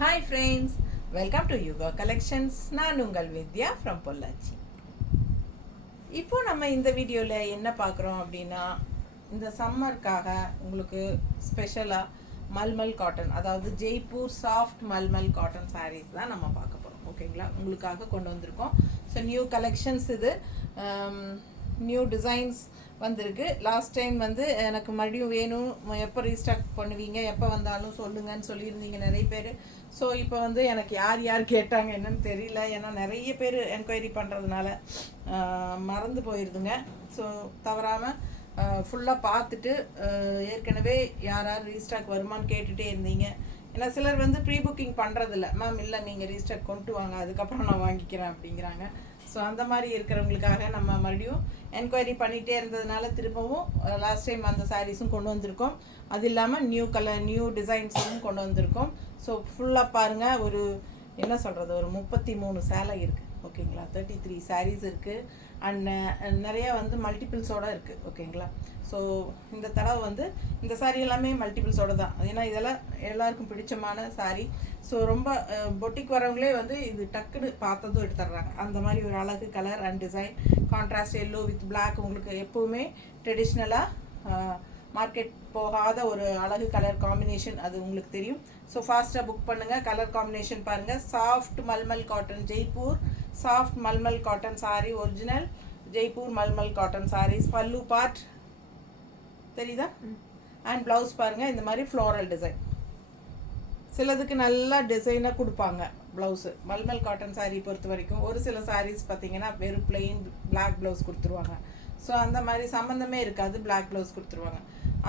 Hi friends, welcome to Yuga collections. நான் உங்கள் வித்யா from Pollachi. இப்போ நம்ம இந்த வீடியோவில் என்ன பார்க்குறோம் அப்படின்னா, இந்த சம்மருக்காக உங்களுக்கு ஸ்பெஷலாக மல்மல் காட்டன், அதாவது ஜெய்ப்பூர் சாஃப்ட் மல்மல் காட்டன் சாரீஸ் தான் நம்ம பார்க்க போகிறோம். ஓகேங்களா, உங்களுக்காக கொண்டு வந்திருக்கோம். ஸோ நியூ கலெக்ஷன்ஸ் இது, நியூ டிசைன்ஸ் வந்திருக்கு. லாஸ்ட் டைம் வந்து எனக்கு மறுபடியும் வேணும், எப்போ ரீஸ்டாக் பண்ணுவீங்க, எப்போ வந்தாலும் சொல்லுங்கன்னு சொல்லியிருந்தீங்க நிறைய பேர். ஸோ இப்போ வந்து எனக்கு யார் கேட்டாங்க என்னன்னு தெரியல, ஏன்னா நிறைய பேர் என்கொயரி பண்ணுறதுனால மறந்து போயிடுதுங்க. ஸோ தவறாமல் ஃபுல்லாக பார்த்துட்டு, ஏற்கனவே யார் ரீஸ்டாக் வருமானு கேட்டுகிட்டே இருந்தீங்க. ஏன்னா சிலர் வந்து ப்ரீ புக்கிங் பண்ணுறதில்ல, மேம் இல்லை நீங்கள் ரீஸ்டாக் கொண்டு வாங்க, அதுக்கப்புறம் நான் வாங்கிக்கிறேன் அப்படிங்கிறாங்க. ஸோ அந்த மாதிரி இருக்கிறவங்களுக்காக நம்ம மறுபடியும் என்கொயரி பண்ணிகிட்டே இருந்ததுனால திரும்பவும் லாஸ்ட் டைம் அந்த சாரீஸும் கொண்டு வந்திருக்கோம். அது இல்லாமல் நியூ கலர் நியூ டிசைன்ஸும் கொண்டு வந்திருக்கோம். ஸோ ஃபுல்லாக பாருங்கள், ஒரு என்ன சொல்கிறது, ஒரு 33 சேலை இருக்குது. ஓகேங்களா, 33 சாரீஸ் இருக்குது. அண்ட் நிறையா வந்து மல்டிபிள்ஸோடு இருக்குது. ஓகேங்களா, ஸோ இந்த தடவை வந்து இந்த சாரீ எல்லாமே மல்டிபிள்ஸோடு தான், ஏன்னா இதெல்லாம் எல்லாருக்கும் பிடிச்சமான சாரீ. ஸோ ரொம்ப பொட்டிக் வரவங்களே வந்து இது டக்குன்னு பார்த்ததும் எடுத்துடுறாங்க. அந்த மாதிரி ஒரு அழகு colour and design, contrast yellow with black. உங்களுக்கு எப்போவுமே ட்ரெடிஷ்னலாக மார்க்கெட் போகாத ஒரு அழகு கலர் காம்பினேஷன், அது உங்களுக்கு தெரியும். ஸோ ஃபாஸ்ட்டாக புக் பண்ணுங்கள். கலர் காம்பினேஷன் பாருங்கள், soft mulmul cotton Jaipur soft mulmul cotton sari, original Jaipur mulmul cotton saris. Pallu part தெரியுதா, அண்ட் ப்ளவுஸ் பாருங்கள், இந்த மாதிரி ஃப்ளோரல் டிசைன். சிலதுக்கு நல்லா டிசைனாக கொடுப்பாங்க ப்ளவுஸு. மல்மல் காட்டன் சாரீ பொறுத்த வரைக்கும் ஒரு சில சாரீஸ் பார்த்தீங்கன்னா வெறும் பிளெயின் பிளாக் ப்ளவுஸ் கொடுத்துருவாங்க. ஸோ அந்த மாதிரி சம்மந்தமே இருக்காது, பிளாக் ப்ளவுஸ் கொடுத்துருவாங்க,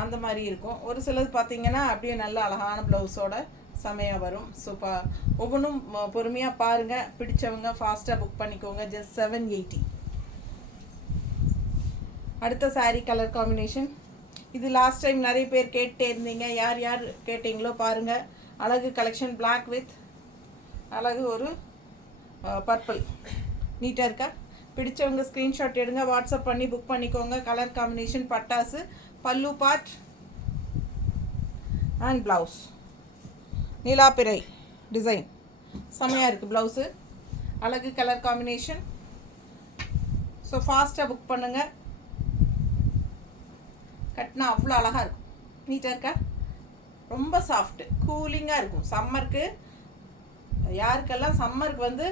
அந்த மாதிரி இருக்கும். ஒரு சிலது பார்த்தீங்கன்னா அப்படியே நல்ல அழகான ப்ளவுஸோட செமையாக வரும். ஸோ ஒவ்வொன்றும் பொறுமையாக பாருங்கள். பிடிச்சவங்க ஃபாஸ்ட்டாக புக் பண்ணிக்கோங்க. ஜஸ்ட் 780. அடுத்த சாரீ கலர் காம்பினேஷன் இது லாஸ்ட் டைம் நிறைய பேர் கேட்டே இருந்தீங்க. யார் கேட்டிங்களோ பாருங்கள். அழகு கலெக்ஷன், பிளாக் வித் அழகு ஒரு பர்பிள். நீட்டாக இருக்கா? பிடிச்சவங்க ஸ்க்ரீன்ஷாட் எடுங்க, வாட்ஸ்அப் பண்ணி புக் பண்ணிக்கோங்க. கலர் காம்பினேஷன் பட்டாசு. பல்லு பார்ட் அண்ட் ப்ளவுஸ் நீலாப்பிரை டிசைன் செமையாக இருக்குது ப்ளவுஸு. அழகு கலர் காம்பினேஷன். ஸோ ஃபாஸ்ட்டாக புக் பண்ணுங்கள். கட்டினா அவ்வளோ அழகாக இருக்கும். நீட்டாக இருக்கா? ரொம்ப சாஃப்ட்டு கூலிங்காக இருக்கும். சம்மருக்கு யாருக்கெல்லாம் சம்மருக்கு வந்து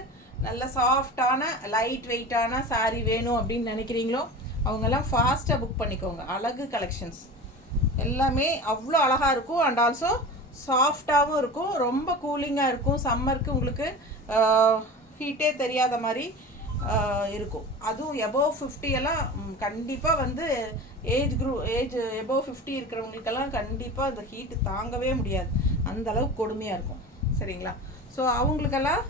நல்ல சாஃப்டான லைட் வெயிட்டான சாரீ வேணும் அப்படின்னு நினைக்கிறீங்களோ அவங்கெல்லாம் ஃபாஸ்ட்டாக புக் பண்ணிக்கோங்க. அழகு கலெக்ஷன்ஸ் எல்லாமே அவ்வளோ அழகாக இருக்கும். அண்ட் ஆல்சோ சாஃப்டாகவும் இருக்கும், ரொம்ப கூலிங்காக இருக்கும். சம்மருக்கு உங்களுக்கு ஹீட்டே தெரியாத மாதிரி இருக்கும். அதுவும் எபோவ் 50 எல்லாம் கண்டிப்பாக வந்து ஏஜ் எபோவ் 50 இருக்கிறவங்களுக்கெல்லாம் கண்டிப்பாக அந்த ஹீட்டு தாங்கவே முடியாது, அந்தளவுக்கு கொடுமையாக இருக்கும். சரிங்களா? ஸோ அவங்களுக்கெல்லாம்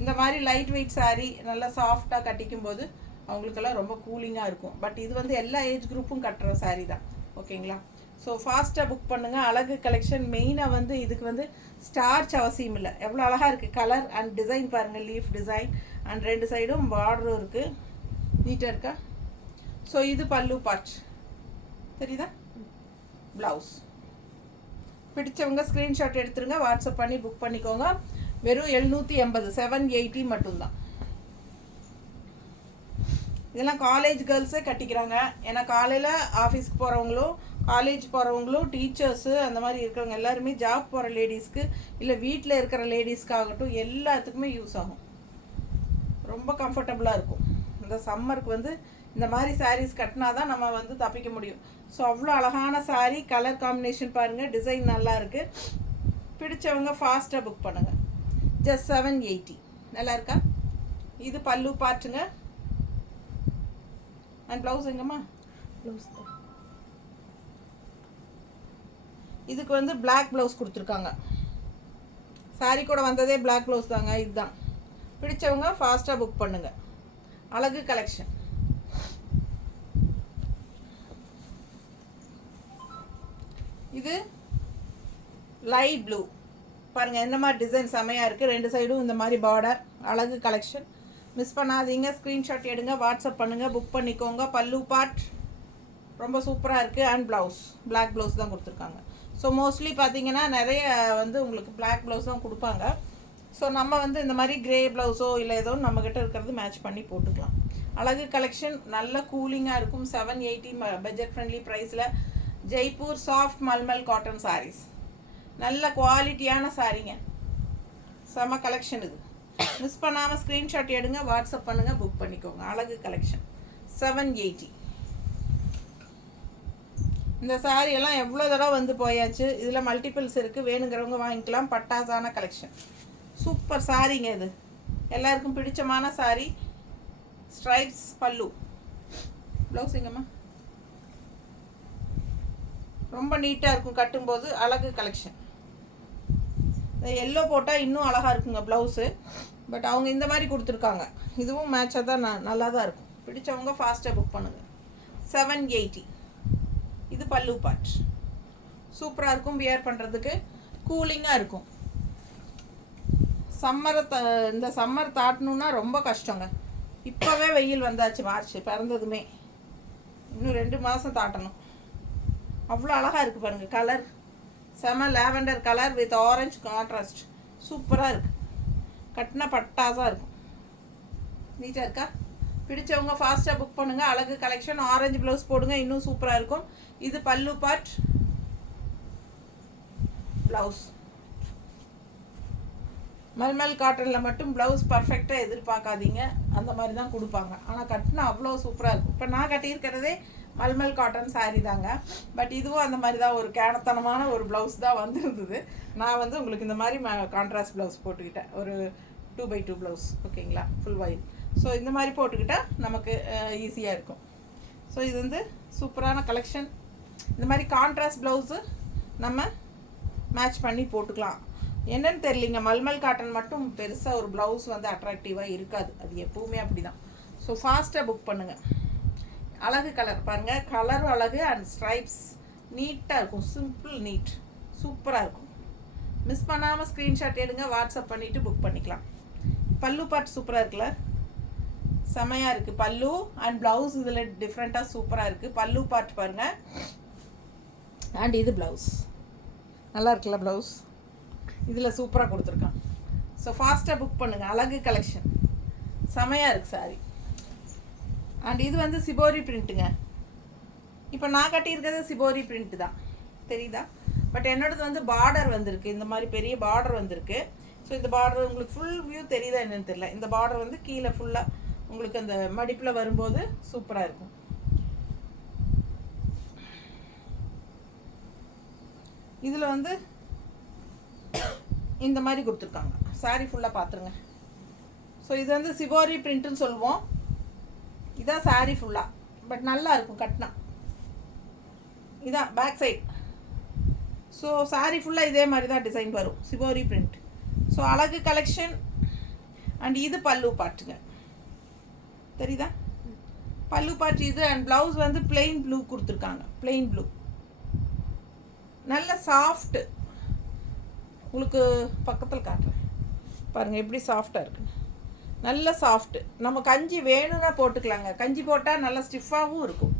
இந்த மாதிரி லைட் வெயிட் சாரீ நல்லா சாஃப்டாக கட்டிக்கும்போது அவங்களுக்கெல்லாம் ரொம்ப கூலிங்காக இருக்கும். பட் இது வந்து எல்லா ஏஜ் குரூப்பும் கட்டுற சாரீ தான். ஓகேங்களா? ஸோ ஃபாஸ்ட்டாக புக் பண்ணுங்கள். அழகு கலெக்ஷன் மெயினாக வந்து இதுக்கு வந்து ஸ்டார்ச் அவசியம் இல்லை. எவ்வளோ அழகாக இருக்குது கலர் அண்ட் டிசைன் பாருங்கள். லீஃப் டிசைன் அண்ட் 2 சைடும் பார்டரும் இருக்குது. நீட்டாக இருக்கா? ஸோ இது பல்லு பார்ட் தெரியுதா? ப்ளவுஸ். பிடிச்சவங்க ஸ்க்ரீன்ஷாட் எடுத்துருங்க, வாட்ஸ்அப் பண்ணி புக் பண்ணிக்கோங்க. வெறும் 780, 780 மட்டும்தான். இதெல்லாம் காலேஜ் கேர்ள்ஸே கட்டிக்கிறாங்க. ஏன்னா காலையில் ஆஃபீஸ்க்கு போகிறவங்களும் காலேஜ் போகிறவங்களும் டீச்சர்ஸு அந்த மாதிரி இருக்கிறவங்க எல்லாருமே, ஜாப் போகிற லேடிஸ்க்கு இல்லை வீட்டில் இருக்கிற லேடிஸ்க்காகட்டும் எல்லாத்துக்குமே யூஸ் ஆகும். ரொம்ப கம்ஃபர்டபுளாக இருக்கும். இந்த சம்மருக்கு வந்து இந்த மாதிரி சாரீஸ் கட்டினா தான் நம்ம வந்து தப்பிக்க முடியும். ஸோ அவ்வளோ அழகான சாரீ. கலர் காம்பினேஷன் பாருங்கள், டிசைன் நல்லா இருக்குது. பிடிச்சவங்க ஃபாஸ்ட்டாக புக் பண்ணுங்கள். ஜஸ்ட் 780. நல்லா இருக்கா? இது பல்லு பார்ட்டுங்க. அண்ட் ப்ளவுஸ் எங்கம்மா? ப்ளவுஸ் தான். இதுக்கு வந்து பிளாக் ப்ளவுஸ் கொடுத்துருக்காங்க. சாரீ கூட வந்ததே பிளாக் ப்ளவுஸ் தாங்க. இதுதான். பிடிச்சவங்க ஃபாஸ்ட்டாக புக் பண்ணுங்கள். அழகு கலெக்ஷன். இது லைட் ப்ளூ பாருங்கள், இந்த மாதிரி டிசைன் செமையாக இருக்குது. 2 சைடும் இந்த மாதிரி பார்டர். அழகு கலெக்ஷன். மிஸ் பண்ணாதீங்க. ஸ்க்ரீன்ஷாட் எடுங்க, வாட்ஸ்அப் பண்ணுங்கள், புக் பண்ணிக்கோங்க. பல்லு பார்ட் ரொம்ப சூப்பராக இருக்குது. அண்ட் ப்ளவுஸ் பிளாக் ப்ளவுஸ் தான் கொடுத்துருக்காங்க. ஸோ மோஸ்ட்லி பார்த்தீங்கன்னா நிறைய வந்து உங்களுக்கு பிளாக் ப்ளவுஸ் தான் கொடுப்பாங்க. ஸோ நம்ம வந்து இந்த மாதிரி கிரே ப்ளவுஸோ இல்லை ஏதோ நம்மக்கிட்ட இருக்கிறது மேட்ச் பண்ணி போட்டுக்கலாம். அழகு கலெக்ஷன் நல்ல கூலிங்காக இருக்கும். 780 பட்ஜெட் ஃப்ரெண்ட்லி ப்ரைஸில் ஜெய்ப்பூர் சாஃப்ட் மல்மல் காட்டன் சாரீஸ், நல்ல குவாலிட்டியான சாரீங்க, செம கலெக்ஷன். இது மிஸ் பண்ணாமல் ஸ்க்ரீன்ஷாட் எடுங்க, வாட்ஸ்அப் பண்ணுங்கள், புக் பண்ணிக்கோங்க. அழகு கலெக்ஷன் 780. இந்த சாரீ எல்லாம் எவ்வளோ தடவை வந்து போயாச்சு. இதில் மல்டிபிள்ஸ் இருக்குது, வேணுங்கிறவங்க வாங்கிக்கலாம். பட்டாசான கலெக்ஷன், சூப்பர் சாரீங்க. இது எல்லாருக்கும் பிடிச்சமான சாரீ. ஸ்ட்ரைப்ஸ் பல்லு, ப்ளவுஸ் எங்கம்மா ரொம்ப நீட்டாக இருக்கும் கட்டும்போது. அழகு கலெக்ஷன். இந்த எல்லோ போட்டால் இன்னும் அழகாக இருக்குங்க ப்ளவுஸு. பட் அவங்க இந்த மாதிரி கொடுத்துருக்காங்க. இதுவும் மேட்சாக தான் நல்லா தான் இருக்கும். பிடிச்சவங்க ஃபாஸ்ட்டாக புக் பண்ணுங்கள். 780. இது பல்லு பார்ட். சூப்பராக இருக்கும், வியர் பண்ணுறதுக்கு கூலிங்காக இருக்கும். இந்த சம்மர் தாட்டணுன்னா ரொம்ப கஷ்டங்க. இப்போவே வெயில் வந்தாச்சு, மார்ச் பிறந்ததுமே. இன்னும் 2 மாதம் தாட்டணும். அவ்வளோ அழகாக இருக்குது பாருங்கள். கலர் செம lavender colour with orange contrast. சூப்பராக இருக்குது. கட்டினா பட்டாசாக இருக்கும். நீட்டாக இருக்கா? பிடிச்சவங்க ஃபாஸ்ட்டாக புக் பண்ணுங்கள். அழகு கலெக்ஷன். ஆரஞ்சு ப்ளவுஸ் போடுங்க, இன்னும் சூப்பராக இருக்கும். இது பல்லு பார்ட், ப்ளவுஸ். மல்மல் காட்டனில் மட்டும் ப்ளவுஸ் பர்ஃபெக்டாக எதிர்பார்க்காதீங்க, அந்த மாதிரி தான் கொடுப்பாங்க. ஆனால் கட்டினா அவ்வளோ சூப்பராக இருக்கும். இப்போ நான் கட்டியிருக்கிறதே மல்மல் காட்டன் சாரீ தாங்க. பட் இதுவும் அந்த மாதிரி தான் ஒரு கேனத்தனமான ஒரு ப்ளவுஸ் தான் வந்துருந்தது. நான் வந்து உங்களுக்கு இந்த மாதிரி கான்ட்ராஸ்ட் ப்ளவுஸ் போட்டுக்கிட்டேன். ஒரு 2x2 ப்ளவுஸ், ஓகேங்களா, ஃபுல் ஒயிட். ஸோ இந்த மாதிரி போட்டுக்கிட்டால் நமக்கு ஈஸியாக இருக்கும். ஸோ இது வந்து சூப்பரான கலெக்ஷன். இந்த மாதிரி கான்ட்ராஸ்ட் ப்ளவுஸு நம்ம மேட்ச் பண்ணி போட்டுக்கலாம். என்னன்னு தெரியலிங்க, மல்மல் காட்டன் மட்டும் பெருசாக ஒரு ப்ளவுஸ் வந்து அட்ராக்டிவாக இருக்காது. அது எப்பவுமே அப்படி தான். ஸோ ஃபாஸ்ட்டாக புக் பண்ணுங்கள். அழகு கலர் பாருங்கள், கலரும் அழகு அண்ட் ஸ்ட்ரைப்ஸ் நீட்டாக இருக்கும். சிம்பிள் நீட், சூப்பராக இருக்கும். மிஸ் பண்ணாமல் ஸ்க்ரீன்ஷாட் எடுங்க, வாட்ஸ்அப் பண்ணிவிட்டு புக் பண்ணிக்கலாம். பல்லு பார்ட் சூப்பராக இருக்குல்ல, செமையாக இருக்குது. பல்லு அண்ட் ப்ளவுஸ் இதில் டிஃப்ரெண்ட்டாக சூப்பராக இருக்குது. பல்லு பார்ட் பாருங்கள். அண்ட் இது ப்ளவுஸ் நல்லா இருக்குல்ல, ப்ளவுஸ் இதில் சூப்பராக கொடுத்துருக்கான். ஸோ ஃபாஸ்ட்டாக புக் பண்ணுங்கள். அழகு கலெக்ஷன் செமையாக இருக்குது சாரி. அண்ட் இது வந்து சிபோரி பிரிண்ட்டுங்க. இப்போ நான் கட்டியிருக்கிறது சிபோரி பிரிண்ட்டு தான், தெரியுதா? பட் என்னோடது வந்து பார்டர் வந்திருக்கு, இந்த மாதிரி பெரிய பார்டர் வந்திருக்கு. ஸோ இந்த பார்டர் உங்களுக்கு ஃபுல் வியூ தெரியுதா என்னன்னு தெரியல. இந்த பார்டர் வந்து கீழே ஃபுல்லாக உங்களுக்கு அந்த மடிப்பில் வரும்போது சூப்பராக இருக்கும். இதில் வந்து இந்த மாதிரி கொடுத்துருக்காங்க. சாரி ஃபுல்லாக பார்த்துருங்க. ஸோ இது வந்து சிபோரி பிரிண்ட்டுன்னு சொல்லுவோம். இதான் சாரி ஃபுல்லாக. பட் நல்லா இருக்கும் கட்டினா. இதான் பேக் சைட். ஸோ சாரி ஃபுல்லாக இதே மாதிரி தான் டிசைன் வரும், சிபோரி பிரிண்ட். ஸோ அழகு கலெக்ஷன். அண்ட் இது பல்லு பாட்டுங்க, தெரியுதா? பல்லு பாட்டு இது. அண்ட் ப்ளவுஸ் வந்து பிளெயின் ப்ளூ கொடுத்துருக்காங்க, பிளெயின் ப்ளூ. நல்ல சாஃப்ட்டு. உங்களுக்கு பக்கத்தில் காட்டுறேன் பாருங்கள் எப்படி சாஃப்டாக இருக்குது. நல்ல சாஃப்ட்டு. நம்ம கஞ்சி வேணும்னா போட்டுக்கலாங்க. கஞ்சி போட்டால் நல்லா ஸ்டிஃபாகவும் இருக்கும்,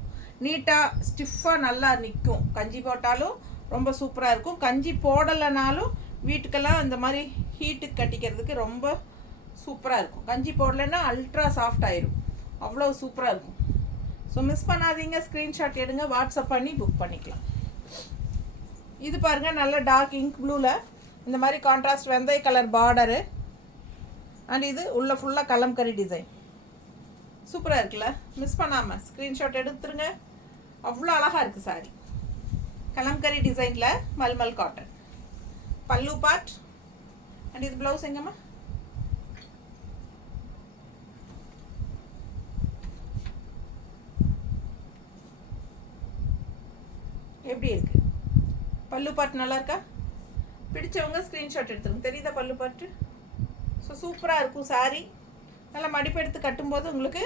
நீட்டாக ஸ்டிஃபாக நல்லா நிற்கும். கஞ்சி போட்டாலும் ரொம்ப சூப்பராக இருக்கும். கஞ்சி போடலைனாலும் வீட்டுக்கெல்லாம் இந்த மாதிரி ஹீட்டுக்கு கட்டிக்கிறதுக்கு ரொம்ப சூப்பராக இருக்கும். கஞ்சி போடலைன்னா அல்ட்ரா சாஃப்ட் ஆயிரும், அவ்வளோ சூப்பராக இருக்கும். ஸோ மிஸ் பண்ணாதீங்க, ஸ்க்ரீன்ஷாட் எடுங்க, வாட்ஸ்அப் பண்ணி புக் பண்ணிக்கலாம். இது பாருங்கள், நல்ல டார்க் இங்க் ப்ளூவில் இந்த மாதிரி கான்ட்ராஸ்ட் வெந்தய கலர் பார்டரு. அண்ட் இது உள்ள ஃபுல்லாக கலம்கரி டிசைன். சூப்பராக இருக்குல்ல? மிஸ் பண்ணாமல் ஸ்க்ரீன்ஷாட் எடுத்துருங்க. அவ்வளோ அழகாக இருக்குது சாரி. கலம்கரி டிசைனில் மல்மல் காட்டன். பல்லு பார்ட். அண்ட் இது ப்ளவுஸ் எங்கம்மா? எப்படி இருக்குது பல்லு பார்ட்? நல்லா இருக்கா? பிடிச்சவங்க ஸ்க்ரீன்ஷாட் எடுத்துருங்க. தெரியுதா பல்லு பார்ட்டு? ஸோ சூப்பராக இருக்கும் சாரி. நல்லா மடிப்பு எடுத்து கட்டும்போது உங்களுக்கு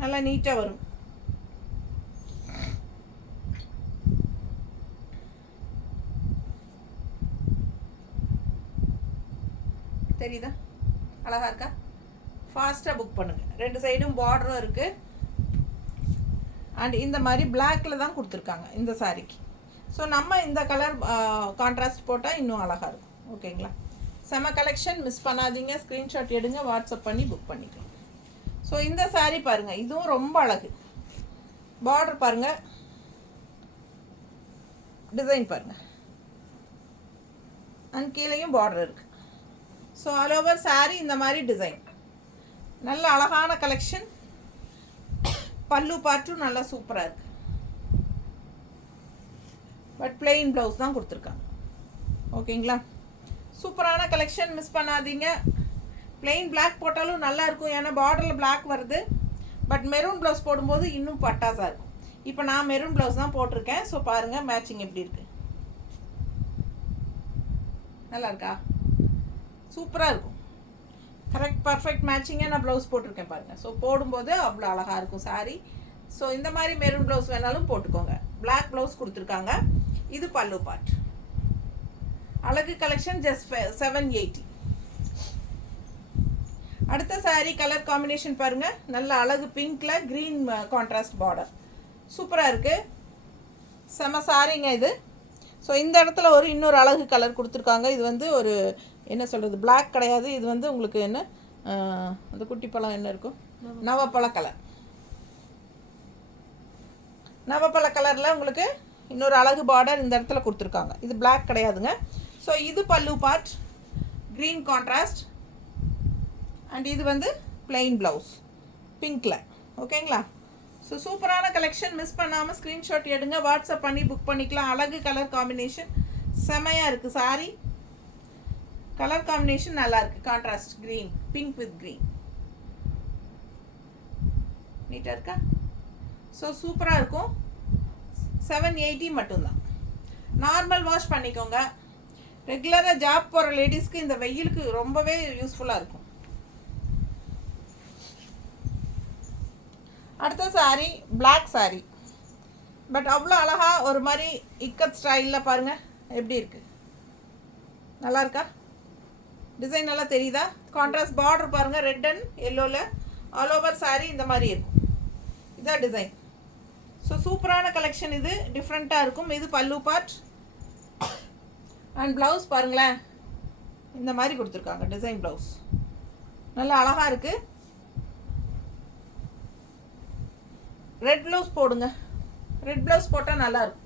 நல்லா நீட்டாக வரும். தெரியுதா? அழகாக இருக்கா? ஃபாஸ்ட்டாக புக் பண்ணுங்கள். 2 சைடும் பார்டரும் இருக்குது. அண்ட் இந்த மாதிரி பிளாக்கில் தான் கொடுத்துருக்காங்க இந்த சாரிக்கு. ஸோ நம்ம இந்த கலர் கான்ட்ராஸ்ட் போட்டால் இன்னும் அழகாக இருக்கும். ஓகேங்களா? செம கலெக்ஷன், மிஸ் பண்ணாதீங்க. ஸ்க்ரீன்ஷாட் எடுங்க, வாட்ஸ்அப் பண்ணி புக் பண்ணிக்கலாம். ஸோ இந்த சாரீ பாருங்கள், இதுவும் ரொம்ப அழகு. பார்டர் பாருங்கள், டிசைன் பாருங்கள், அண்ட் கீழேயும் பார்டர் இருக்குது. ஸோ ஆல் ஓவர் சாரீ இந்த மாதிரி டிசைன், நல்ல அழகான கலெக்ஷன். பல்லு பார்ட்டும் நல்லா சூப்பராக இருக்குது. பட் பிளெயின் ப்ளவுஸ் தான் கொடுத்துருக்காங்க. ஓகேங்களா? சூப்பரான கலெக்ஷன், மிஸ் பண்ணாதீங்க. பிளெயின் பிளாக் போட்டாலும் நல்லாயிருக்கும், ஏன்னா பார்டரில் பிளாக் வருது. பட் மெரூன் ப்ளவுஸ் போடும்போது இன்னும் பட்டாசாக இருக்கும். இப்போ நான் மெரூன் ப்ளவுஸ் தான் போட்டிருக்கேன். ஸோ பாருங்கள் மேட்சிங் எப்படி இருக்குது. நல்லா இருக்கா? சூப்பராக இருக்கும். கரெக்ட் பர்ஃபெக்ட் மேட்சிங்காக நான் ப்ளவுஸ் போட்டிருக்கேன் பாருங்கள். ஸோ போடும்போது அவ்வளோ அழகாக இருக்கும் சாரீ. ஸோ இந்த மாதிரி மெரூன் ப்ளவுஸ் வேணாலும் போட்டுக்கோங்க. பிளாக் ப்ளவுஸ் கொடுத்துருக்காங்க. இது பல்லு பார்ட். அழகு கலெக்ஷன், ஜஸ்ட் 780. அடுத்த சாரீ கலர் காம்பினேஷன் பாருங்கள், நல்ல அழகு பிங்க்கில் க்ரீன் கான்ட்ராஸ்ட் பார்டர். சூப்பராக இருக்குது. செம சாரீங்க இது. ஸோ இந்த இடத்துல ஒரு இன்னொரு அழகு கலர் கொடுத்துருக்காங்க. இது வந்து ஒரு என்ன சொல்கிறது, பிளாக் கிடையாது. இது வந்து உங்களுக்கு என்ன, அந்த குட்டி பழம் என்ன இருக்கும், நவப்பழ கலர். நவப்பழ கலரில் உங்களுக்கு இன்னொரு அழகு பார்டர் இந்த இடத்துல கொடுத்துருக்காங்க. இது பிளாக் கிடையாதுங்க. ஸோ இது பல்லு பார்ட், க்ரீன் கான்ட்ராஸ்ட். அண்ட் இது வந்து பிளெயின் ப்ளவுஸ் பிங்க்கில். ஓகேங்களா? ஸோ சூப்பரான கலெக்ஷன், மிஸ் பண்ணாமல் ஸ்க்ரீன்ஷாட் எடுங்க, வாட்ஸ்அப் பண்ணி புக் பண்ணிக்கலாம். அழகு கலர் காம்பினேஷன் செமையாக இருக்குது. சாரி கலர் காம்பினேஷன் நல்லா இருக்குது. Contrast green, pink with green. நீட்டாக இருக்கா? ஸோ சூப்பராக இருக்கும். 780 மட்டும்தான். நார்மல் வாஷ் பண்ணிக்கோங்க. ரெகுலராக ஜாப் போகிற லேடிஸ்க்கு இந்த வெயிலுக்கு ரொம்பவே யூஸ்ஃபுல்லாக இருக்கும். அடுத்த சாரீ பிளாக் சாரீ, பட் அவ்வளோ அழகாக ஒரு மாதிரி இக்கத் ஸ்டைலில் பாருங்கள் எப்படி இருக்குது. நல்லா இருக்கா? டிசைன் நல்லா தெரியுதா? கான்ட்ராஸ்ட் பார்டர் பாருங்கள், ரெட் அண்ட் எல்லோவில். ஆல் ஓவர் சாரீ இந்த மாதிரி இருக்கும். இதான் டிசைன். ஸோ சூப்பரான கலெக்ஷன் இது, டிஃப்ரெண்ட்டாக இருக்கும். இது பல்லு பார்ட். அண்ட் ப்ளவுஸ் பாருங்களேன், இந்த மாதிரி கொடுத்துருக்காங்க டிசைன் ப்ளவுஸ். நல்லா அழகாக இருக்குது. ரெட் ப்ளவுஸ் போடுங்க. ரெட் ப்ளவுஸ் போட்டால் நல்லாயிருக்கும்.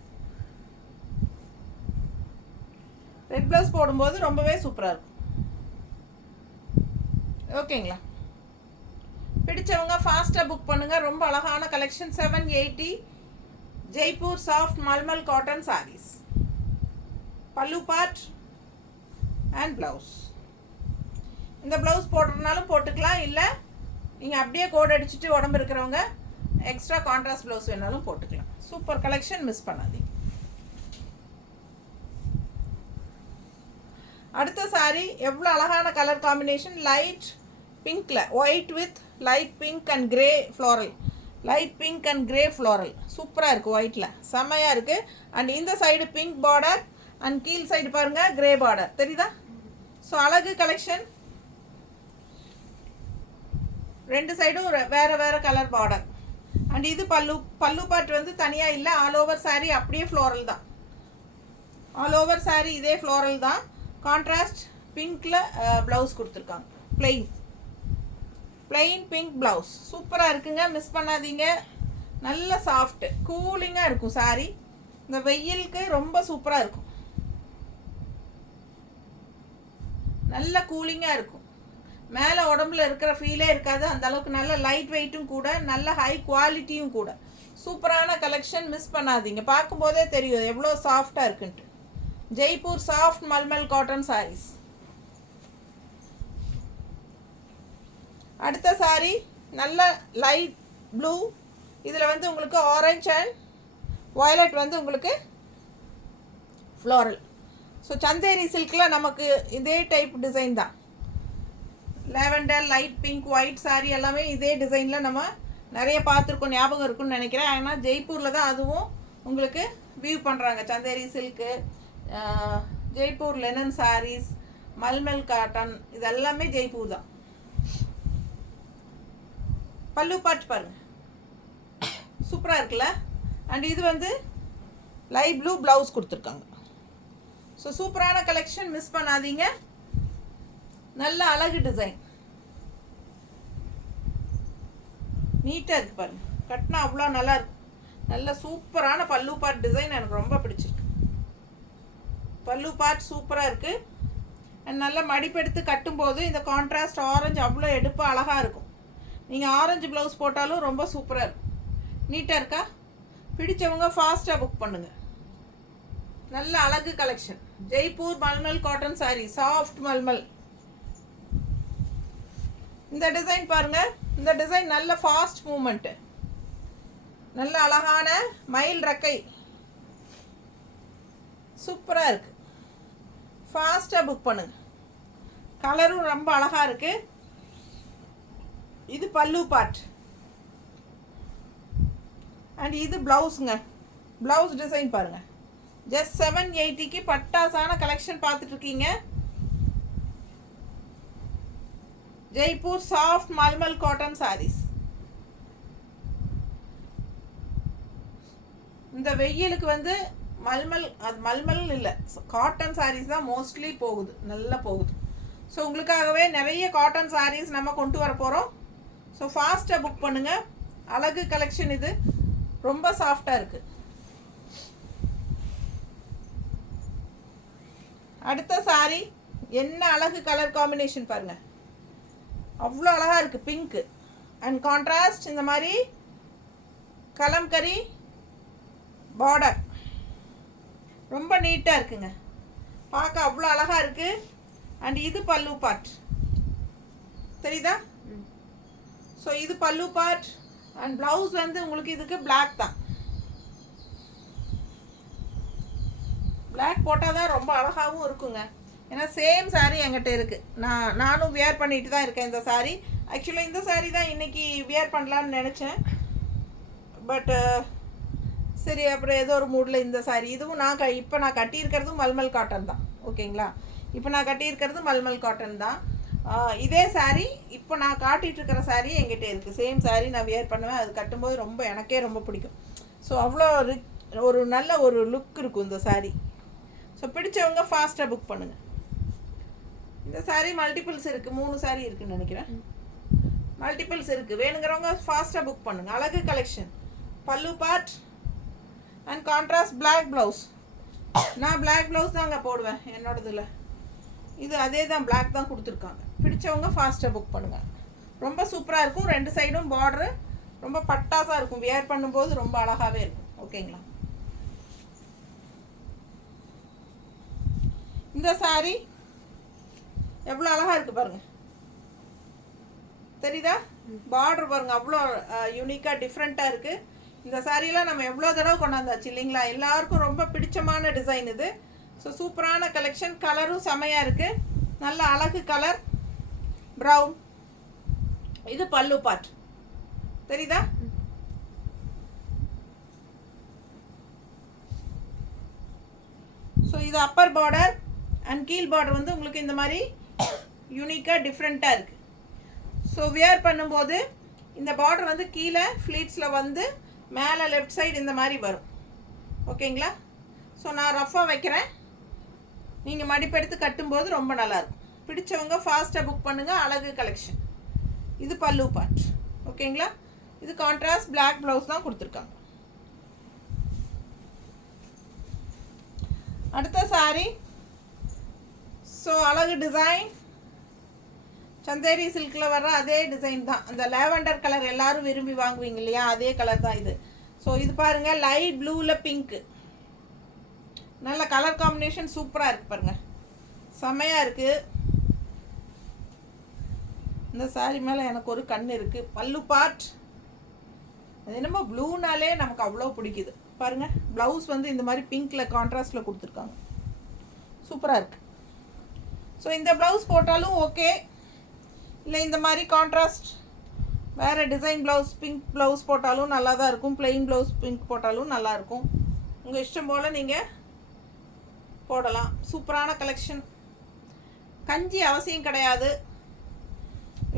ரெட் ப்ளவுஸ் போடும்போது ரொம்பவே சூப்பராக இருக்கும். ஓகேங்களா? பிடிச்சவங்க ஃபாஸ்ட்டாக புக் பண்ணுங்கள். ரொம்ப அழகான collection. 780 Jaipur soft mulmul cotton saris. Pallu part and blouse. இந்த ப்ளவுஸ் போடுறதுனாலும் போட்டுக்கலாம், இல்லை நீங்கள் அப்படியே கோட் அடிச்சுட்டு உடம்பு இருக்கிறவங்க எக்ஸ்ட்ரா கான்ட்ராஸ்ட் ப்ளவுஸ் வேணாலும் போட்டுக்கலாம். சூப்பர் கலெக்ஷன், மிஸ் பண்ணாதீங்க. அடுத்த சாரீ எவ்வளோ அழகான கலர் காம்பினேஷன், லைட் பிங்க்கில் white with light pink and grey floral. Light pink and grey floral சூப்பராக இருக்குது. ஒயிட்டில் செம்மையாக இருக்குது. அண்ட் இந்த சைடு பிங்க் பார்டர் அண்ட் கீழ் சைடு பாருங்கள் கிரே பார்டர் தெரியுதா? ஸோ அழகு கலெக்ஷன். ரெண்டு சைடும் வேறு வேறு கலர் பார்டர். அண்ட் இது பல்லு. பல்லு பார்ட் வந்து தனியாக இல்லை, ஆல் ஓவர் சாரீ அப்படியே ஃப்ளோரல் தான். ஆல் ஓவர் சாரீ இதே ஃப்ளோரல் தான். கான்ட்ராஸ்ட் பிங்க்கில் ப்ளவுஸ் கொடுத்துருக்காங்க. பிளெயின் பிங்க் ப்ளவுஸ் சூப்பராக இருக்குங்க, மிஸ் பண்ணாதீங்க. நல்ல சாஃப்ட் கூலிங்காக இருக்கும் சாரீ. இந்த வெயிலுக்கு ரொம்ப சூப்பராக இருக்கும். நல்ல கூலிங்காக இருக்கும். மேலே உடம்புல இருக்கிற ஃபீலே இருக்காது. அந்த அளவுக்கு நல்ல லைட் வெயிட்டும் கூட, நல்ல ஹை குவாலிட்டியும் கூட. சூப்பரான கலெக்ஷன், மிஸ் பண்ணாதீங்க. பார்க்கும்போதே தெரியும் எவ்வளோ சாஃப்டாக இருக்குன்ட்டு. Jaipur soft mulmul cotton saris. அடுத்த சாரீ நல்ல லைட் ப்ளூ. இதில் வந்து உங்களுக்கு ஆரஞ்ச் அண்ட் வயலட் வந்து உங்களுக்கு ஃப்ளோரல். ஸோ சந்தேரி சில்கில் நமக்கு இதே டைப் டிசைன் தான். Lavender, light pink, white sari எல்லாமே இதே டிசைனில் நம்ம நிறைய பார்த்துருக்கோம், ஞாபகம் இருக்குன்னு நினைக்கிறேன். ஆனால் ஜெய்ப்பூரில் தான் அதுவும் உங்களுக்கு வியூ பண்ணுறாங்க. Chanderi silk, Jaipur linen saris, mulmul cotton, இது எல்லாமே ஜெய்ப்பூர் தான். பல்லு பார்ட் பாருங்க, சூப்பராக இருக்குல்ல. அண்ட் இது வந்து லைட் ப்ளூ ப்ளவுஸ் கொடுத்துருக்காங்க. ஸோ சூப்பரான கலெக்ஷன், மிஸ் பண்ணாதீங்க. நல்ல அழகு டிசைன், நீட்டாக இருக்குது பாருங்கள். கட்டினா அவ்வளோ நல்லா இருக்கு. நல்ல சூப்பரான பல்லு பார்ட் டிசைன் எனக்கு ரொம்ப பிடிச்சிருக்கு. பல்லு பார்ட் சூப்பராக இருக்குது. அண்ட் நல்லா மடிப்பெடுத்து கட்டும்போது இந்த கான்ட்ராஸ்ட் ஆரஞ்சு அவ்வளோ எடுப்பாக அழகாக இருக்கும். நீங்கள் ஆரஞ்சு ப்ளவுஸ் போட்டாலும் ரொம்ப சூப்பராக இருக்கும். நீட்டாக இருக்கா? பிடிச்சவங்க ஃபாஸ்ட்டாக புக் பண்ணுங்கள். நல்ல அழகு collection. Jaipur mulmul cotton sari, soft mulmul. இந்த டிசைன் பாருங்கள். இந்த டிசைன் நல்ல ஃபாஸ்ட் மூமெண்ட்டு, நல்ல அழகான மயில் ரெக்கை, சூப்பராக இருக்குது. ஃபாஸ்ட்டாக புக் பண்ணுங்க. கலரும் ரொம்ப அழகாக இருக்குது. இது பல்லு பார்ட் அண்ட் இது ப்ளவுஸுங்க. ப்ளவுஸ் டிசைன் பாருங்கள். ஜஸ்ட் 780க்கு பட்டாசான கலெக்ஷன் பார்த்துட்ருக்கீங்க. Jaipur soft mulmul cotton saris. இந்த வெயிலுக்கு வந்து மல்மல், அது மல்மல் இல்லை, காட்டன் சாரீஸ் தான் மோஸ்ட்லி போகுது, நல்லா போகுது. ஸோ உங்களுக்காகவே நிறைய காட்டன் சாரீஸ் நம்ம கொண்டு வர போகிறோம். ஸோ ஃபாஸ்ட்டாக புக் பண்ணுங்கள். அழகு கலெக்ஷன் இது, ரொம்ப சாஃப்டாக இருக்குது. அடுத்த சாரீ என்ன அழகு கலர் காம்பினேஷன் பாருங்கள். அவ்வளோ அழகாக இருக்குது. பிங்க்கு அண்ட் கான்ட்ராஸ்ட் இந்த மாதிரி கலம்கரி பார்டர், ரொம்ப நீட்டாக இருக்குங்க. பார்க்க அவ்வளோ அழகாக இருக்குது. அண்ட் இது பல்லு பார்ட் தெரியுதா? ஸோ இது பல்லு பார்ட் அண்ட் ப்ளவுஸ் வந்து உங்களுக்கு இதுக்கு பிளாக் தான். பிளாக் போட்டால் தான் ரொம்ப அழகாகவும் இருக்குங்க. ஏன்னா சேம் சாரீ என்கிட்ட இருக்குது. நானும் வியர் பண்ணிட்டு தான் இருக்கேன் இந்த சாரீ. ஆக்சுவலாக இந்த சாரீ தான் இன்றைக்கி வியர் பண்ணலான்னு நினச்சேன். பட்டு சரி, அப்புறம் ஏதோ ஒரு மூடில் இந்த சாரீ, இதுவும் இப்போ நான் கட்டியிருக்கிறதும் மல்மல் காட்டன் தான். ஓகேங்களா? இப்போ நான் கட்டியிருக்கிறது மல்மல் காட்டன் தான். இதே சாரீ இப்போ நான் காட்டிகிட்ருக்கிற சாரீ என்கிட்ட இருக்குது. சேம் சாரீ நான் வியர் பண்ணுவேன். அது கட்டும்போது ரொம்ப எனக்கே ரொம்ப பிடிக்கும். ஸோ அவ்வளோ ஒரு நல்ல ஒரு லுக் இருக்கும் இந்த சாரீ. ஸோ பிடிச்சவங்க ஃபாஸ்ட்டாக புக் பண்ணுங்கள். இந்த சாரீ மல்டிபிள்ஸ் இருக்குது, 3 சாரீ இருக்குதுன்னு நினைக்கிறேன். மல்டிபிள்ஸ் இருக்குது, வேணுங்கிறவங்க ஃபாஸ்ட்டாக புக் பண்ணுங்கள். அழகு collection. Pallu part and contrast black blouse. நான் பிளாக் ப்ளவுஸ் தாங்க போடுவேன் என்னோடதில். இது அதே தான், பிளாக் தான் கொடுத்துருக்காங்க. பிடிச்சவங்க ஃபாஸ்ட்டாக புக் பண்ணுங்கள். ரொம்ப சூப்பராக இருக்கும். 2 சைடும் பார்டரு ரொம்ப பட்டாசாக இருக்கும். வியர் பண்ணும்போது ரொம்ப அழகாகவே இருக்கும். ஓகேங்களா? இந்த சாரீ எவ்வளோ அழகாக இருக்குது பாருங்கள். தெரியுதா? பார்டர் பாருங்கள், அவ்வளோ யூனிக்காக டிஃப்ரெண்ட்டாக இருக்குது. இந்த சாரீலாம் நம்ம எவ்வளோ தடவை கொண்டாந்தாச்சு இல்லைங்களா? எல்லாருக்கும் ரொம்ப பிடிச்சமான டிசைன் இது. ஸோ சூப்பரான கலெக்ஷன். கலரும் செமையாக இருக்குது. நல்ல அழகு கலர் ப்ரௌன். இது பல்லு பார்ட் தெரியுதா? ஸோ இது அப்பர் பார்டர் அண்ட் கீழ் பார்டர் வந்து உங்களுக்கு இந்த மாதிரி யூனிக்காக டிஃப்ரெண்ட்டாக இருக்குது. ஸோ வியர் பண்ணும்போது இந்த பார்டர் வந்து கீழே ஃப்ளீட்ஸில் வந்து மேலே லெஃப்ட் சைடு இந்த மாதிரி வரும். ஓகேங்களா? ஸோ நான் ரஃப்பாக வைக்கிறேன். நீங்கள் மடிப்பெடுத்து கட்டும்போது ரொம்ப நல்லாயிருக்கும். பிடிச்சவங்க ஃபாஸ்ட்டாக புக் பண்ணுங்கள். அழகு கலெக்ஷன். இது பல்லு பார்ட். ஓகேங்களா? இது கான்ட்ராஸ்ட் பிளாக் ப்ளவுஸ் தான் கொடுத்துருக்காங்க. அடுத்த சாரீ. ஸோ அழகு டிசைன். சந்தேரி சில்கில் வர்ற அதே டிசைன் தான். அந்த லேவண்டர் கலர் எல்லோரும் விரும்பி வாங்குவீங்க இல்லையா? அதே கலர் தான் இது. ஸோ இது பாருங்கள், லைட் ப்ளூவில் பிங்க்கு. நல்ல கலர் காம்பினேஷன் சூப்பராக இருக்குது பாருங்கள். செம்மையாக இருக்குது. இந்த சாரீ மேலே எனக்கு ஒரு கண் இருக்குது. பல்லு பார்ட் அது என்னமோ ப்ளூனாலே நமக்கு அவ்வளோ பிடிக்குது பாருங்கள். ப்ளவுஸ் வந்து இந்த மாதிரி பிங்க்கில் கான்ட்ராஸ்டில் கொடுத்துருக்காங்க. சூப்பராக இருக்குது. ஸோ இந்த ப்ளவுஸ் போட்டாலும் ஓகே, இல்லை இந்த மாதிரி கான்ட்ராஸ்ட் வேறு டிசைன் ப்ளவுஸ் பிங்க் ப்ளவுஸ் போட்டாலும் நல்லா தான் இருக்கும். ப்ளெயின் ப்ளவுஸ் பிங்க் போட்டாலும் நல்லாயிருக்கும். உங்கள் இஷ்டம் போல் நீங்கள் போடலாம். சூப்பரான கலெக்ஷன். கஞ்சி அவசியம் கிடையாது,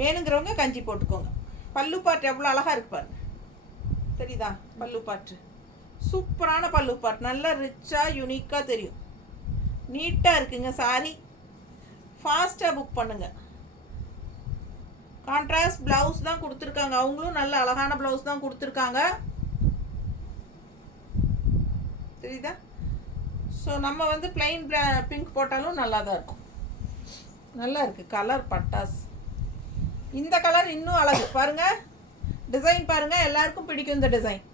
வேணுங்கிறவங்க கஞ்சி போட்டுக்கோங்க. பல்லு பாட்டு எவ்வளோ அழகாக இருக்கு பாருங்க. தெரியுதா? பல்லு பாட்டு சூப்பரான பல்லு பார்ட், நல்லா ரிச்சாக யூனிக்காக தெரியும், நீட்டாக இருக்குங்க சாரி. ஃபாஸ்ட்டாக புக் பண்ணுங்கள். கான்ட்ராஸ்ட் ப்ளவுஸ் தான் கொடுத்துருக்காங்க, அவங்களும் நல்ல அழகான ப்ளவுஸ் தான் கொடுத்துருக்காங்க, தெரியுதா? ஸோ நம்ம வந்து பிளைன் பிங்க் போட்டாலும் நல்லா தான் இருக்கும். நல்லா இருக்குது கலர் பட்டாஸ். இந்த கலர் இன்னும் அழகு பாருங்கள், டிசைன் பாருங்கள், எல்லாருக்கும் பிடிக்கும் இந்த டிசைன்.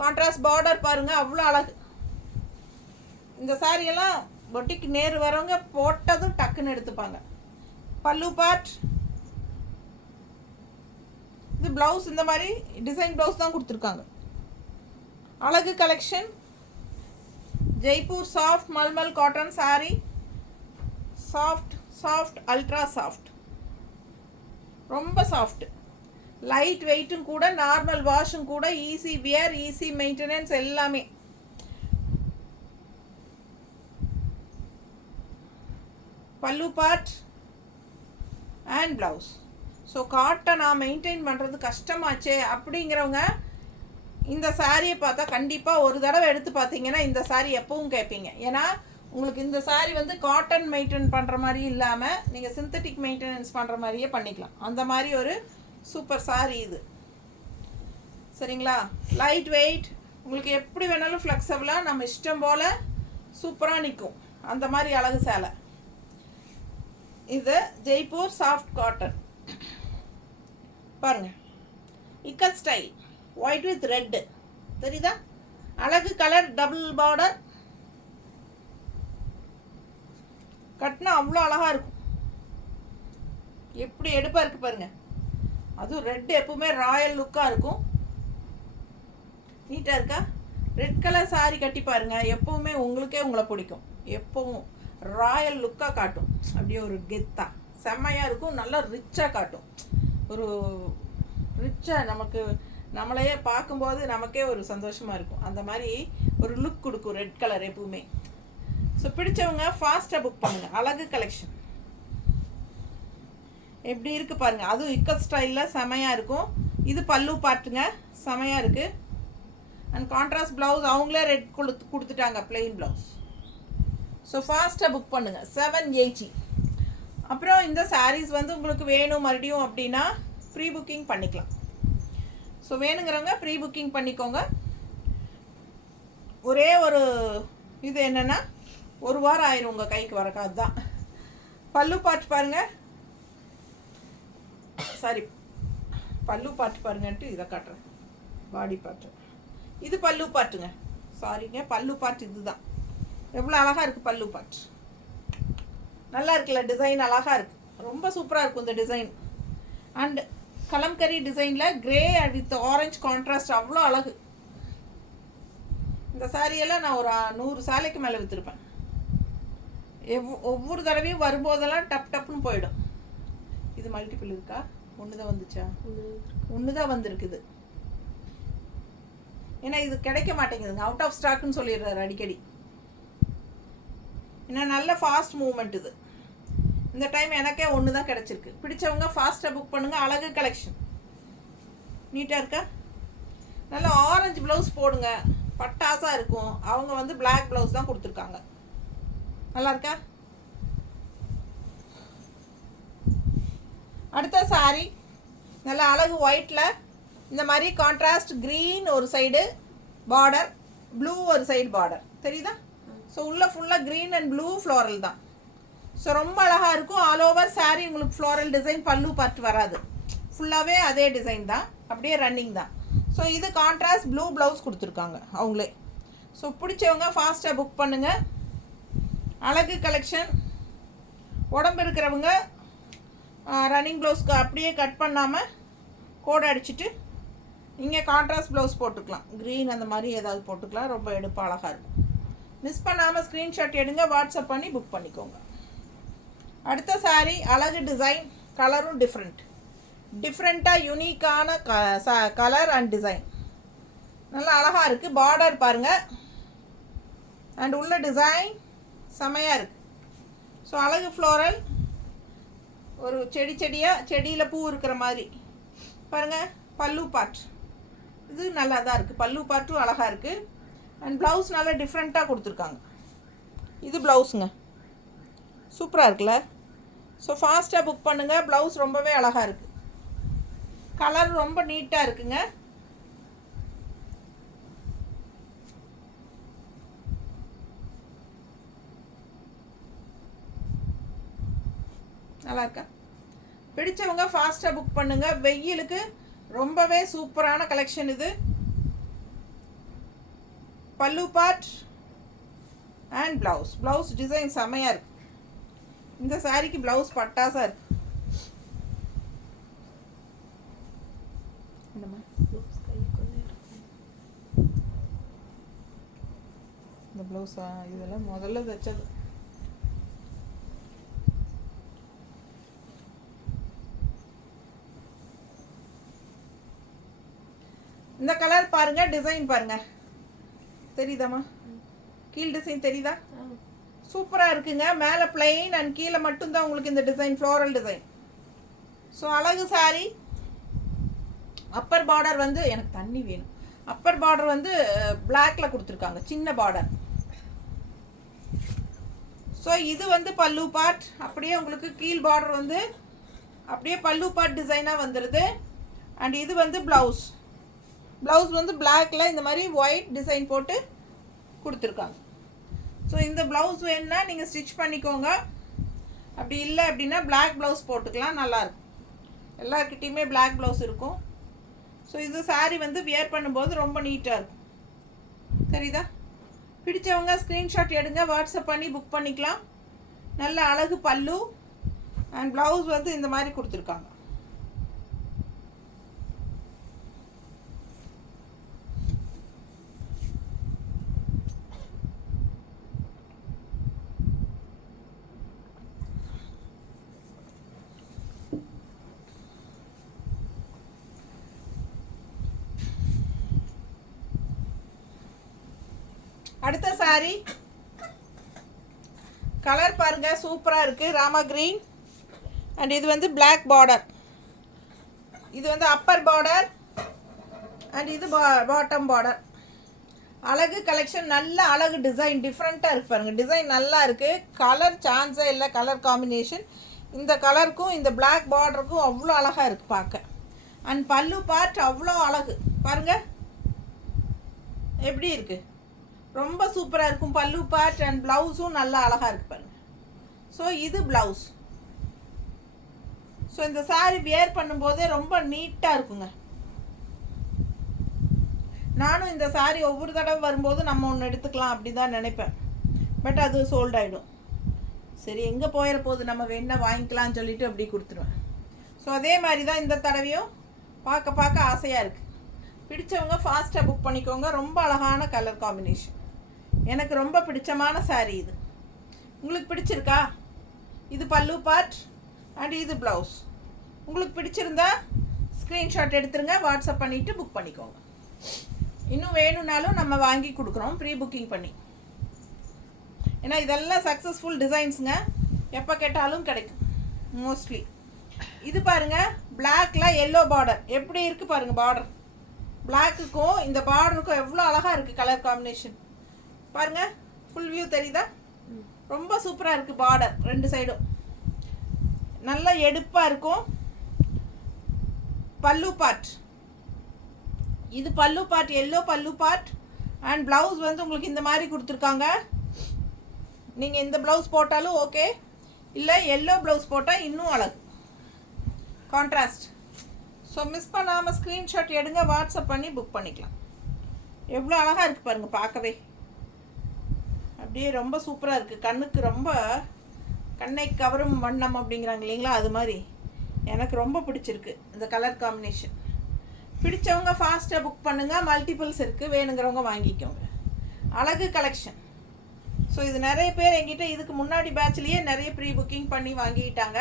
கான்ட்ராஸ்ட் பார்டர் பாருங்கள், அவ்வளோ அழகு. இந்த சாரியெல்லாம் பொட்டிக்கு நேர் வரவங்க போட்டதும் டக்குன்னு எடுத்துப்பாங்க. பல்லு பார்ட், இது ப்ளவுஸ் இந்த மாதிரி டிசைன் ப்ளவுஸ் தான் கொடுத்துருக்காங்க. அழகு collection. Jaipur soft mulmul cotton sorry, soft ultra soft, ரொம்ப சாஃப்ட், லைட் வெயிட்டும் கூட, நார்மல் வாஷும் கூட, ஈஸி வியர், ஈஸி மெயின்டெனன்ஸ் எல்லாமே. Pallu part and blouse. So காட்டனை மெயின்டைன் பண்ணுறது கஷ்டமாச்சே அப்படிங்கிறவங்க இந்த சாரியை பார்த்தா கண்டிப்பாக ஒரு தடவை எடுத்து பார்த்தீங்கன்னா இந்த சாரி எப்பவும் கேட்பீங்க. ஏன்னா உங்களுக்கு இந்த சாரி வந்து காட்டன் மெயின்டைன் பண்ணுற மாதிரி இல்லாமல் நீங்கள் சிந்தட்டிக் மெயின்டெனன்ஸ் பண்ணுற மாதிரியே பண்ணிக்கலாம். அந்த மாதிரி ஒரு சூப்பர் சாரி இது, சரிங்களா? லைட் வெயிட், உங்களுக்கு எப்படி வேணாலும் ஃப்ளெக்சிபிளாக நம்ம இஷ்டம் போல் சூப்பராக நிற்கும். அந்த மாதிரி அழகு சேலை இது. ஜெய்ப்பூர் சாஃப்ட் காட்டன் பாருங்கள், ikat style, white with red, தெரியுதா? அழகு கலர், டபுள் பார்டர், கட்டினா அவ்வளோ அழகாக இருக்கும். எப்படி எடுப்பாக இருக்குது பாருங்கள். அதுவும் ரெட் எப்பவுமே ராயல் லுக்காக இருக்கும், நீட்டாக இருக்கா? ரெட் கலர் சாரி கட்டி பாருங்கள், எப்போவுமே உங்களுக்கே உங்களை பிடிக்கும். எப்போவும் ராயல் லுக்காக காட்டும், அப்படியே ஒரு கெத்தாக செம்மையாக இருக்கும், நல்லா ரிச்சாக காட்டும். ஒரு ரிச்சாக நமக்கு நம்மளையே பார்க்கும்போது நமக்கே ஒரு சந்தோஷமாக இருக்கும். அந்த மாதிரி ஒரு லுக் கொடுக்கும் ரெட் கலர் எப்பவுமே. ஸோ பிடிச்சவங்க ஃபாஸ்ட்டாக புக் பண்ணுங்கள். அழகு கலெக்ஷன் எப்படி இருக்குது பாருங்கள், அதுவும் இக்கட் ஸ்டைலில் செமையாக இருக்கும். இது பல்லு பார்ட்டுங்க, செமையாக இருக்குது. அண்ட் கான்ட்ராஸ்ட் ப்ளவுஸ் அவங்களே ரெட் கொடுத்துட்டாங்க, பிளெயின் ப்ளவுஸ். ஸோ ஃபாஸ்ட்டாக புக் பண்ணுங்கள். 780. அப்புறம் இந்த சாரீஸ் வந்து உங்களுக்கு வேணும் மறுபடியும் அப்படின்னா ப்ரீ புக்கிங் பண்ணிக்கலாம். ஸோ வேணுங்கிறவங்க ப்ரீ புக்கிங் பண்ணிக்கோங்க. ஒரே ஒரு இது என்னென்னா, ஒரு வாரம் ஆயிரும் உங்கள் கைக்கு வரக்கா. அதுதான் பல்லு பார்ட் பாருங்கள், சாரி பல்லு பார்ட் பாருங்கன்ட்டு இதை காட்டுறேன். பாடி பார்ட்டு இது பல்லு பார்ட்டுங்க, சாரிங்க. பல்லு பார்ட் இது தான். எவ்வளோ அழகாக இருக்குது பல்லு பார்ட், நல்லா இருக்குல்ல? டிசைன் அழகாக இருக்குது, ரொம்ப சூப்பராக இருக்கும் இந்த டிசைன். அண்ட் கலம்கரி டிசைனில் கிரே வித் ஆரஞ்சு கான்ட்ராஸ்ட், அவ்வளோ அழகு. இந்த சாரியெல்லாம் நான் ஒரு 100 சாலைக்கு மேலே விற்றுருப்பேன். ஒவ்வொரு தடவையும் வரும்போதெல்லாம் டப் டப்புன்னு போயிடும். இது மல்டிபிள் இருக்கா? ஒன்று தான் வந்துச்சா? ஒன்று தான் வந்திருக்குது. ஏன்னா இது கிடைக்க மாட்டேங்குதுங்க, அவுட் ஆஃப் ஸ்டாக்குன்னு சொல்லிடுறாரு அடிக்கடி. ஏன்னா நல்ல ஃபாஸ்ட் மூவ்மெண்ட் இது. இந்த டைம் எனக்கே ஒன்று தான் கிடச்சிருக்கு. பிடிச்சவங்க ஃபாஸ்ட்டாக புக் பண்ணுங்கள். அழகு கலெக்ஷன், நீட்டாக இருக்கா? நல்லா ஆரஞ்சு ப்ளவுஸ் போடுங்க, பட்டாசாக இருக்கும். அவங்க வந்து பிளாக் ப்ளவுஸ் தான் கொடுத்துருக்காங்க. நல்லா இருக்கா? அடுத்த சாரி நல்லா அழகு ஒயிட்டில் இந்த மாதிரி கான்ட்ராஸ்ட் க்ரீன் ஒரு சைடு பார்டர், ப்ளூ ஒரு சைடு பார்டர், தெரியுதா? ஸோ உள்ள ஃபுல்லாக க்ரீன் அண்ட் ப்ளூ ஃப்ளோரல் தான். ஸோ ரொம்ப அழகாக இருக்கும். ஆல் ஓவர் சாரீ உங்களுக்கு ஃப்ளோரல் டிசைன், பல்லு பார்ட் வராது, ஃபுல்லாகவே அதே டிசைன் தான், அப்படியே ரன்னிங் தான். ஸோ இது கான்ட்ராஸ்ட் ப்ளூ ப்ளவுஸ் கொடுத்துருக்காங்க அவங்களே. ஸோ பிடிச்சவங்க ஃபாஸ்ட்டாக புக் பண்ணுங்கள். அழகு கலெக்ஷன். உடம்பு இருக்கிறவங்க ரன்னிங் ப்ளவுஸ்க்கு அப்படியே கட் பண்ணாமல் கோடு அடிச்சுட்டு இங்கே கான்ட்ராஸ்ட் ப்ளவுஸ் போட்டுக்கலாம், க்ரீன் அந்த மாதிரி ஏதாவது போட்டுக்கலாம், ரொம்ப எடுப்பு அழகாக இருக்கும். மிஸ் பண்ணாமல் ஸ்க்ரீன்ஷாட் எடுங்க, வாட்ஸ்அப் பண்ணி புக் பண்ணிக்கோங்க. அடுத்த சாரீ அழகு டிசைன், கலரும் டிஃப்ரெண்ட்டாக யூனிக்கான கலர் அண்ட் டிசைன், நல்லா அழகாக இருக்குது. பார்டர் பாருங்கள், அண்ட் உள்ள டிசைன் செமையாக இருக்குது. ஸோ அழகு ஃப்ளோரல், ஒரு செடியாக செடியில் பூ இருக்கிற மாதிரி பாருங்கள். பல்லு பார்ட் இது நல்லா தான் இருக்குது. பல்லு பார்ட்டும் அழகாக இருக்குது. அண்ட் ப்ளவுஸ் நல்லா டிஃப்ரெண்ட்டாக கொடுத்துருக்காங்க. இது ப்ளவுஸுங்க, சூப்பராக இருக்குல்ல. ஸோ ஃபாஸ்ட்டாக புக் பண்ணுங்கள். ப்ளவுஸ் ரொம்பவே அழகாக இருக்குது. கலர் ரொம்ப நீட்டாக இருக்குங்க. நல்லா இருக்கா? பிடிச்சவங்க ஃபாஸ்ட்டாக புக் பண்ணுங்கள். வெயிலுக்கு ரொம்பவே சூப்பரான கலெக்ஷன் இது. பல்லு பார்ட் அண்ட் ப்ளவுஸ் டிசைன் செம்மையாக இருக்குது. இந்த சாரிக்கு ப்ளவுஸ் பட்டாசாக இருக்குது. இந்த ப்ளவுஸா இதெல்லாம் முதல்ல தைச்சது. இந்த கலர் பாருங்கள், டிசைன் பாருங்கள், தெரியுதாம்மா? கீழ் டிசைன் தெரியுதா? சூப்பராக இருக்குங்க. மேலே பிளெயின் அண்ட் கீழே மட்டும்தான் உங்களுக்கு இந்த டிசைன், ஃப்ளோரல் டிசைன். ஸோ அழகு சாரி. அப்பர் பார்டர் வந்து எனக்கு தண்ணி வேணும். அப்பர் பார்டர் வந்து பிளாக்ல கொடுத்துருக்காங்க, சின்ன பார்டர். ஸோ இது வந்து பல்லு பார்ட். அப்படியே உங்களுக்கு கீழ் பார்டர் வந்து அப்படியே பல்லு பார்ட் டிசைனாக வந்துடுது. அண்ட் இது வந்து ப்ளவுஸ் வந்து பிளாக்ல இந்த மாதிரி ஒயிட் டிசைன் போட்டு கொடுத்துருக்காங்க. ஸோ இந்த ப்ளவுஸ் வேணுன்னா நீங்கள் ஸ்டிச் பண்ணிக்கோங்க. அப்படி இல்லை அப்படின்னா பிளாக் ப்ளவுஸ் போட்டுக்கலாம், நல்லாயிருக்கும். எல்லாருக்கிட்டேயுமே பிளாக் ப்ளவுஸ் இருக்கும். ஸோ இது சாரீ வந்து வியர் பண்ணும்போது ரொம்ப நீட்டாக இருக்கும். சரிதா? பிடிச்சவங்க ஸ்க்ரீன்ஷாட் எடுங்க, வாட்ஸ்அப் பண்ணி புக் பண்ணிக்கலாம். நல்ல அழகு பல்லு அண்ட் ப்ளவுஸ் வந்து இந்த மாதிரி கொடுத்துருக்காங்க. அடுத்த சாரி கலர் பாருங்க, சூப்பராக இருக்குது. ராமா கிரீன் அண்ட் இது வந்து பிளாக் பார்டர். இது வந்து அப்பர் பார்டர் அண்ட் இது பாட்டம் பார்டர். அழகு கலெக்ஷன், நல்ல அழகு டிசைன், டிஃப்ரெண்ட்டாக இருக்குது பாருங்கள். டிசைன் நல்லா இருக்குது. கலர் சான்ஸே இல்லை. கலர் காம்பினேஷன் இந்த கலருக்கும் இந்த பிளாக் பார்டருக்கும் அவ்வளோ அழகாக இருக்குது பார்க்க. அண்ட் பல்லு பார்ட் அவ்வளோ அழகு பாருங்கள், எப்படி இருக்குது, ரொம்ப சூப்பராக இருக்கும். பல்லு பார்ட் அண்ட் ப்ளவுஸும் நல்லா அழகாக இருக்குது பாருங்கள். ஸோ இது ப்ளவுஸ். ஸோ இந்த சாரீ வியர் பண்ணும்போதே ரொம்ப நீட்டாக இருக்குங்க. நானும் இந்த சாரீ ஒவ்வொரு தடவை வரும்போது நம்ம ஒன்று எடுத்துக்கலாம் அப்படி தான் நினைப்பேன். பட் அது சோல்ட் ஆகிடும். சரி, எங்கே போயிட போகுது, நம்ம வேணா வாங்கிக்கலாம்னு சொல்லிட்டு அப்படி கொடுத்துருவேன். ஸோ அதே மாதிரி தான் இந்த தடவையும் பார்க்க ஆசையாக இருக்குது. பிடிச்சவங்க ஃபாஸ்ட்டாக புக் பண்ணிக்கோங்க. ரொம்ப அழகான கலர் காம்பினேஷன், எனக்கு ரொம்ப பிடிச்சமான சாரீ இது. உங்களுக்கு பிடிச்சிருக்கா? இது பல்லு பார்ட் அண்ட் இது ப்ளவுஸ். உங்களுக்கு பிடிச்சிருந்தா ஸ்க்ரீன்ஷாட் எடுத்துருங்க, வாட்ஸ்அப் பண்ணிவிட்டு புக் பண்ணிக்கோங்க. இன்னும் வேணும்னாலும் நம்ம வாங்கி கொடுக்குறோம் ப்ரீ புக்கிங் பண்ணி. ஏன்னா இதெல்லாம் சக்ஸஸ்ஃபுல் டிசைன்ஸுங்க, எப்போ கேட்டாலும் கிடைக்கும் மோஸ்ட்லி. இது பாருங்கள், பிளாக்ல எல்லோ பார்டர் எப்படி இருக்குது பாருங்கள். பார்டர் பிளாக்குக்கும் இந்த பார்டருக்கும் எவ்வளோ அழகாக இருக்குது கலர் காம்பினேஷன் பாருங்கள். ஃபுல் வியூ தெரியுதா? ரொம்ப சூப்பராக இருக்குது. பார்டர் ரெண்டு சைடும் நல்லா எடுப்பாக இருக்கும். பல்லு பார்ட், இது பல்லு பார்ட், எல்லோ பல்லு பார்ட் அண்ட் ப்ளவுஸ் வந்து உங்களுக்கு இந்த மாதிரி கொடுத்துருக்காங்க. நீங்கள் இந்த ப்ளவுஸ் போட்டாலும் ஓகே, இல்லை எல்லோ ப்ளவுஸ் போட்டால் இன்னும் அழகு, கான்ட்ராஸ்ட். ஸோ மிஸ் பண்ணாமல் ஸ்க்ரீன்ஷாட் எடுங்க, வாட்ஸ்அப் பண்ணி புக் பண்ணிக்கலாம். எவ்வளோ அழகாக இருக்குது பாருங்கள் பார்க்கவே. அப்படியே ரொம்ப சூப்பராக இருக்குது. கண்ணுக்கு ரொம்ப கண்ணை கவரும் வண்ணம் அப்படிங்கிறாங்க இல்லைங்களா, அது மாதிரி எனக்கு ரொம்ப பிடிச்சிருக்கு இந்த கலர் காம்பினேஷன். பிடிச்சவங்க ஃபாஸ்ட்டாக புக் பண்ணுங்கள். மல்டிபிள்ஸ் இருக்குது, வேணுங்கிறவங்க வாங்கிக்கோங்க. அழகு கலெக்ஷன். ஸோ இது நிறைய பேர் எங்கிட்ட இதுக்கு முன்னாடி பேட்ச்லேயே நிறைய ப்ரீ புக்கிங் பண்ணி வாங்கிட்டாங்க.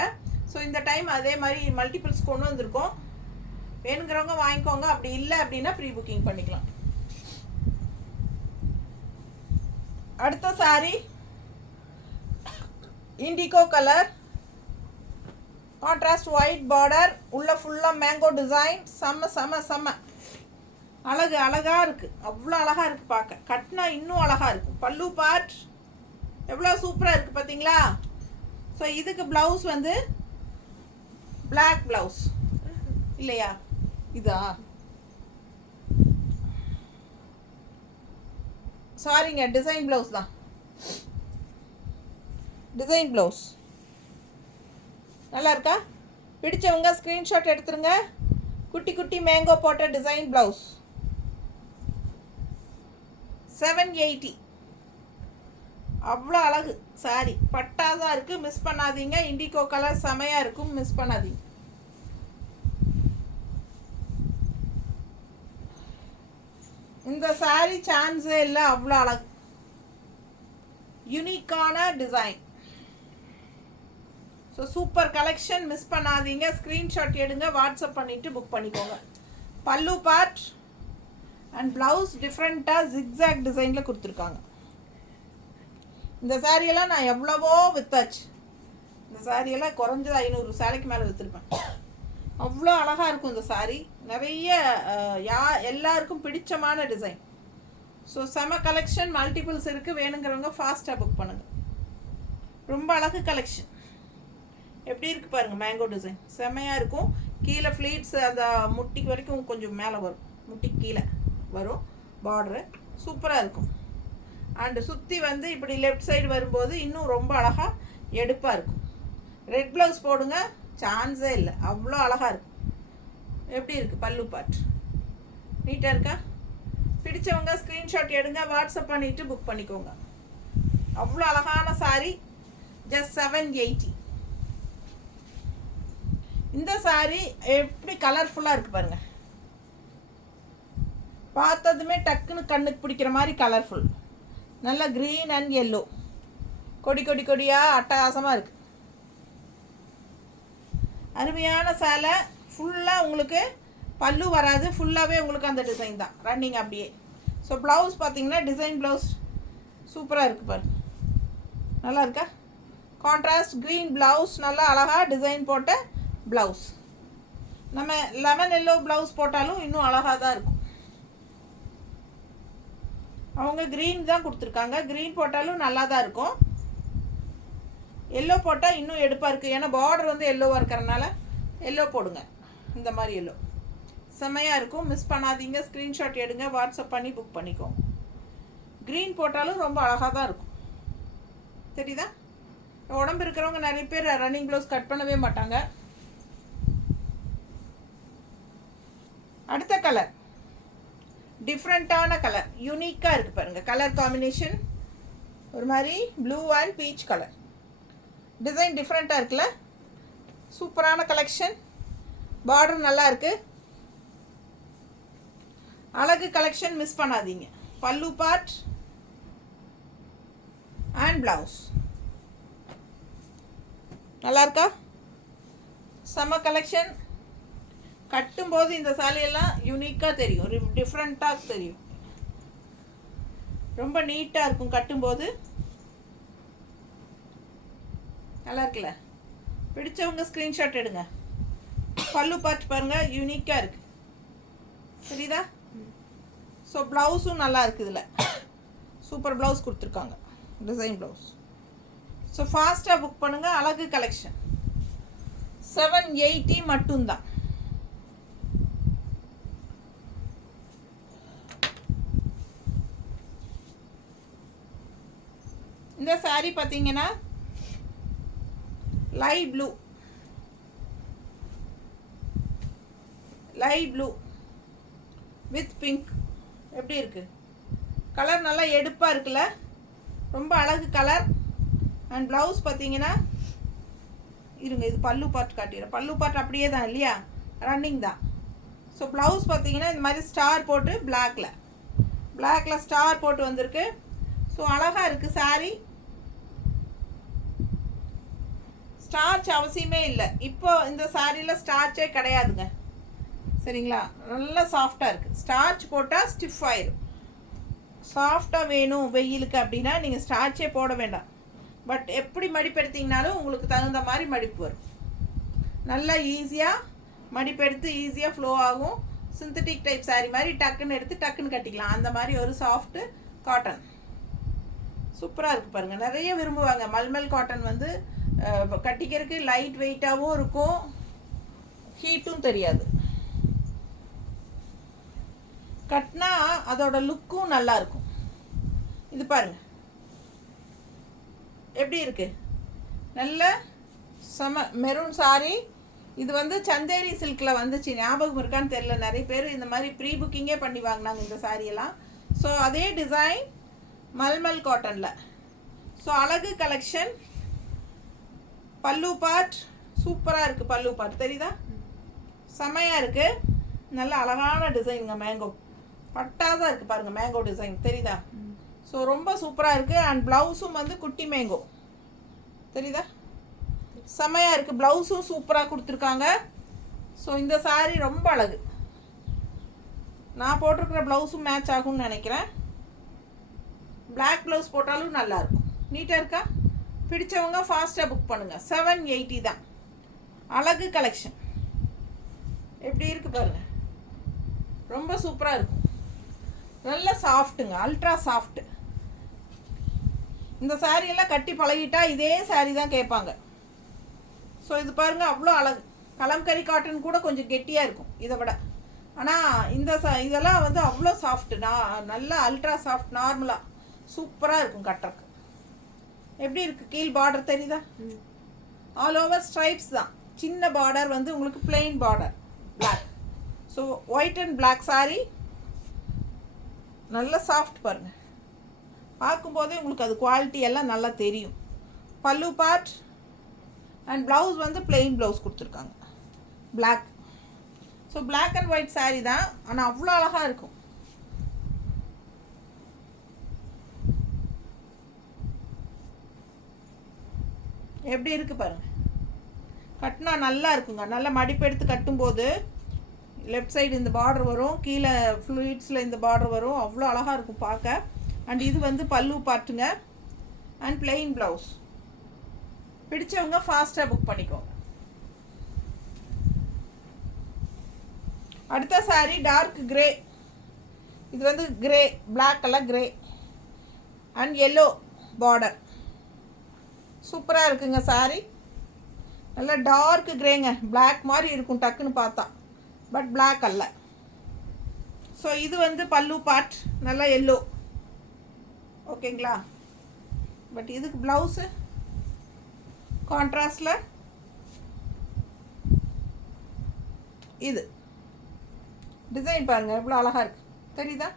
ஸோ இந்த டைம் அதே மாதிரி மல்டிபிள்ஸ் கொண்டு வந்திருக்கோம். வேணுங்கிறவங்க வாங்கிக்கோங்க. அப்படி இல்லை அப்படின்னா ப்ரீ புக்கிங் பண்ணிக்கலாம். அடுத்த sorry indigo colour, contrast white border, உள்ள ஃபுல்லாக மேங்கோ டிசைன். செம்ம செம்ம செம்ம அழகு அழகாக இருக்குது, அவ்வளோ அழகாக இருக்குது பார்க்க. கட்டினா இன்னும் அழகாக இருக்கும். பல்லு பார்ட் எவ்வளோ சூப்பராக இருக்குது பார்த்தீங்களா? ஸோ இதுக்கு ப்ளவுஸ் வந்து பிளாக் ப்ளவுஸ் இல்லையா? இதா சாரிங்க, டிசைன் ப்ளவுஸ் தான். டிசைன் ப்ளவுஸ் நல்லா இருக்கா? பிடிச்சவங்க ஸ்க்ரீன்ஷாட் எடுத்துருங்க. குட்டி குட்டி மேங்கோ போட்ட டிசைன் ப்ளவுஸ் 780. அவ்வளோ அழகு சாரி, பட்டாதான் இருக்குது, மிஸ் பண்ணாதீங்க. இண்டிகோ கலர் செமையாக இருக்கும், மிஸ் பண்ணாதீங்க. இந்த சாரி சான்ஸே இல்லை, அவ்வளோ அழகு, யூனிக்கான design. So super collection, miss பண்ணாதீங்க. ஸ்க்ரீன்ஷாட் எடுங்க, வாட்ஸ்அப் பண்ணிவிட்டு புக் பண்ணிக்கோங்க. பல்லு பார்ட் அண்ட் ப்ளவுஸ் டிஃப்ரெண்ட்டாக ஜிக்ஸாக் டிசைனில் கொடுத்துருக்காங்க. இந்த சாரியெல்லாம் நான் எவ்வளவோ விற்றாச்சு. இந்த சாரியெல்லாம் குறைஞ்சது 500 சாரிக்கு மேலே விற்றுருப்பேன். அவ்வளோ அழகாக இருக்கும் இந்த சாரி. நிறைய எல்லாருக்கும் பிடிச்சமான டிசைன். ஸோ செம கலெக்ஷன், மல்டிபிள்ஸ் இருக்குது. வேணுங்கிறவங்க ஃபாஸ்ட்டாக புக் பண்ணுங்கள். ரொம்ப அழகு கலெக்ஷன். எப்படி இருக்குது பாருங்கள், மேங்கோ டிசைன் செமையாக இருக்கும். கீழே ஃப்ளீட்ஸ் அந்த முட்டிக்கு வரைக்கும் கொஞ்சம் மேலே வரும், முட்டிக்கு கீழே வரும் பார்டரு, சூப்பராக இருக்கும். அண்டு சுற்றி வந்து இப்படி லெஃப்ட் சைடு வரும்போது இன்னும் ரொம்ப அழகாக எடுப்பாக இருக்கும். ரெட் ப்ளவுஸ் போடுங்க, சான்ஸே இல்லை, அவ்வளோ அழகாக இருக்கும். எப்படி இருக்குது பல்லு பார்ட், நீட்டாக இருக்கா? பிடிச்சவங்க ஸ்க்ரீன்ஷாட் எடுங்க, வாட்ஸ்அப் பண்ணிவிட்டு புக் பண்ணிக்கோங்க. அவ்வளோ அழகான சாரி, ஜஸ்ட் 780. இந்த சாரி எப்படி கலர்ஃபுல்லாக இருக்குது பாருங்கள். பார்த்ததுமே டக்குன்னு கண்ணுக்கு பிடிக்கிற மாதிரி கலர்ஃபுல். நல்லா க்ரீன் அண்ட் எல்லோ, கொடி கொடி கொடியாக அட்டகாசமாக இருக்குது. அருமையான சேலை. ஃபுல்லாக உங்களுக்கு பல்லு வராது, ஃபுல்லாகவே உங்களுக்கு அந்த டிசைன் தான் ரன்னிங் அப்படியே. ஸோ ப்ளவுஸ் பார்த்தீங்கன்னா டிசைன் ப்ளவுஸ் சூப்பராக இருக்குது பாருங்க, நல்லா இருக்கா? கான்ட்ராஸ்ட் க்ரீன் ப்ளவுஸ், நல்லா அழகாக டிசைன் போட்ட ப்ளவுஸ். நம்ம லெமன் எல்லோ ப்ளவுஸ் போட்டாலும் இன்னும் அழகாக தான் இருக்கும். அவங்க க்ரீன் தான் கொடுத்துருக்காங்க, க்ரீன் போட்டாலும் நல்லா தான் இருக்கும். எல்லோ போட்டால் இன்னும் எடுப்பாக இருக்குது, ஏன்னா பார்டர் வந்து எல்லோவாக இருக்கிறனால எல்லோ போடுங்க. இந்த மாதிரி எல்லோ செம்மையாக இருக்கும், மிஸ் பண்ணாதீங்க. ஸ்க்ரீன்ஷாட் எடுங்க, வாட்ஸ்அப் பண்ணி புக் பண்ணிக்கோங்க. க்ரீன் போட்டாலும் ரொம்ப அழகாக தான் இருக்கும், தெரியுதா? உடம்பு இருக்கிறவங்க நிறைய பேர் ரன்னிங் ப்ளவுஸ் கட் பண்ணவே மாட்டாங்க. அடுத்த கலர் டிஃப்ரெண்ட்டான கலர், யூனிக்காக இருக்குது பாருங்கள். கலர் காம்பினேஷன் ஒரு மாதிரி blue and peach colour. Design டிஃப்ரெண்ட்டாக இருக்குல்ல, சூப்பரான கலெக்ஷன். பார்டர் நல்லா இருக்குது, அழகு கலெக்ஷன், மிஸ் பண்ணாதீங்க. பல்லு பார்ட் அண்ட் ப்ளவுஸ் நல்லா இருக்கா? செம்ம கலெக்ஷன். கட்டும்போது இந்த சாலையெல்லாம் யூனிக்காக தெரியும், டிஃப்ரெண்ட்டாக தெரியும், ரொம்ப நீட்டாக இருக்கும் கட்டும்போது. நல்லா இருக்குல்ல? பிடிச்சவங்க ஸ்க்ரீன்ஷாட் எடுங்க. பல்லு பார்த்து பாருங்கள், யூனிக்காக இருக்குது, சரிதா? ஸோ ப்ளவுஸும் நல்லா இருக்குது, இதில் சூப்பர் ப்ளவுஸ் கொடுத்துருக்காங்க, டிசைன் ப்ளவுஸ். ஸோ ஃபாஸ்ட்டாக புக் பண்ணுங்கள். அழகு கலெக்ஷன் 780 மட்டும்தான். இந்த சாரீ பார்த்தீங்கன்னா லைட் ப்ளூ வித் பிங்க். எப்படி இருக்குது கலர்? நல்லா எடுப்பாக இருக்குல்ல, ரொம்ப அழகு கலர். அண்ட் ப்ளவுஸ் பார்த்தீங்கன்னா, இருங்க இது பல்லு பார்ட் காட்டிடுறேன். பல்லு பார்ட் அப்படியே தான் இல்லையா, ரன்னிங் தான். ஸோ ப்ளவுஸ் பார்த்தீங்கன்னா இந்த மாதிரி ஸ்டார் போட்டு பிளாக்ல ஸ்டார் போட்டு வந்திருக்கு. ஸோ அழகாக இருக்குது சாரீ. ஸ்டார்ச் அவசியமே இல்லை, இப்போ இந்த சாரியில் ஸ்டார்ச்சே கிடையாதுங்க, சரிங்களா? நல்லா சாஃப்டாக இருக்குது. ஸ்டார்ச் போட்டால் ஸ்டிஃப் ஆயிடும். சாஃப்டாக வேணும் வெயிலுக்கு அப்படின்னா நீங்கள் ஸ்டார்ச்சே போட வேண்டாம். பட் எப்படி மடிப்பெடுத்திங்கனாலும் உங்களுக்கு தகுந்த மாதிரி மடிப்பு வரும். நல்லா ஈஸியாக மடிப்பெடுத்து ஈஸியாக ஃப்ளோ ஆகும். சிந்தட்டிக் டைப் சாரீ மாதிரி டக்குன்னு எடுத்து டக்குன்னு கட்டிக்கலாம். அந்த மாதிரி ஒரு சாஃப்ட்டு காட்டன் சூப்பராக இருக்குது பாருங்கள். நிறைய விரும்புவாங்க. மல்மல் காட்டன் வந்து கட்டிக்கிறதுக்கு லைட் வெயிட்டாகவும் இருக்கும், ஹீட்டும் தெரியாது. கட்டினா அதோட லுக்கும் நல்லா இருக்கும். இது பாருங்க எப்படி இருக்கு, நல்ல செம மெரூன் சாரி. இது வந்து சந்தேரி சில்கில் வந்துச்சு, ஞாபகம் இருக்கான்னு தெரியல. நிறைய பேர் இந்த மாதிரி ப்ரீ புக்கிங்கே பண்ணி வாங்கினாங்க இந்த சாரியெல்லாம். ஸோ அதே டிசைன் மல்மல் காட்டனில். ஸோ அழகு கலெக்ஷன். பல்லு பார்ட் சூப்பராக இருக்குது. பல்லு பார்ட் தெரியுதா, செமையாக இருக்குது. நல்ல அழகான டிசைனுங்க. மேங்கோ பட்டாதான் இருக்குது பாருங்கள், மேங்கோ டிசைன் தெரியுதா. ஸோ ரொம்ப சூப்பராக இருக்குது. அண்ட் ப்ளவுஸும் வந்து குட்டி மேங்கோ தெரியுதா, செமையாக இருக்குது. ப்ளவுஸும் சூப்பராக கொடுத்துருக்காங்க. ஸோ இந்த சாரீ ரொம்ப அழகு. நான் போட்டிருக்கிற ப்ளவுஸும் மேட்ச் ஆகும்னு நினைக்கிறேன். பிளாக் ப்ளவுஸ் போட்டாலும் நல்லாயிருக்கும். நீட்டாக இருக்கா, பிடிச்சவங்க ஃபாஸ்ட்டாக புக் பண்ணுங்கள். 780 தான். அழகு கலெக்ஷன் எப்படி இருக்குது பாருங்கள், ரொம்ப சூப்பராக இருக்கும். நல்ல சாஃப்ட்டுங்க, அல்ட்ரா சாஃப்ட்டு. இந்த சாரியெல்லாம் கட்டி பழகிட்டா இதே சாரீ தான் கேட்பாங்க. ஸோ இது பாருங்கள் அவ்வளோ அழகு. கலம்கரி காட்டன் கூட கொஞ்சம் கெட்டியாக இருக்கும் இதை விட. ஆனால் இதெல்லாம் வந்து அவ்வளோ சாஃப்ட்டு. நல்லா அல்ட்ரா சாஃப்ட், நார்மலாக சூப்பராக இருக்கும் கட்டுறக்கு. எப்படி இருக்குது, கீழ் பார்டர் தெரியுதா, ஆல் ஓவர் ஸ்ட்ரைப்ஸ் தான். சின்ன பார்டர் வந்து உங்களுக்கு plain border black. So white and black sari நல்ல சாஃப்ட் பாருங்கள். பார்க்கும்போதே உங்களுக்கு அது குவாலிட்டி எல்லாம் நல்லா தெரியும். பல்லு பார்ட் அண்ட் ப்ளவுஸ் வந்து பிளெயின் ப்ளவுஸ் கொடுத்துருக்காங்க, black. So black and white sari தான், ஆனால் அவ்வளோ அழகாக இருக்கும். எப்படி இருக்குது பாருங்கள், கட்டினா நல்லா இருக்குங்க. நல்லா மடிப்பு எடுத்து கட்டும்போது லெஃப்ட் சைடு இந்த பார்டர் வரும், கீழே ஃப்ளூயிட்ஸில் இந்த பார்டர் வரும், அவ்வளோ அழகாக இருக்கும் பார்க்க. அண்ட் இது வந்து பல்லு பார்ட்டுங்க அண்ட் பிளெயின் ப்ளவுஸ். பிடிச்சவங்க ஃபாஸ்ட்டாக புக் பண்ணிக்கோங்க. அடுத்த சாரீ டார்க் கிரே. இது வந்து grey, black colour grey and yellow border. சூப்பராக இருக்குங்க சாரீ. நல்லா டார்க் கிரேங்க, பிளாக் மாதிரி இருக்கும் டக்குன்னு பார்த்தா, பட் பிளாக் அல்ல. ஸோ இது வந்து பல்லு பார்ட் நல்லா எல்லோ, ஓகேங்களா. பட் இதுக்கு ப்ளவுஸு கான்ட்ராஸ்டில் இது டிசைன் பாருங்கள் எவ்வளோ அழகாக இருக்குது தெரியுதா.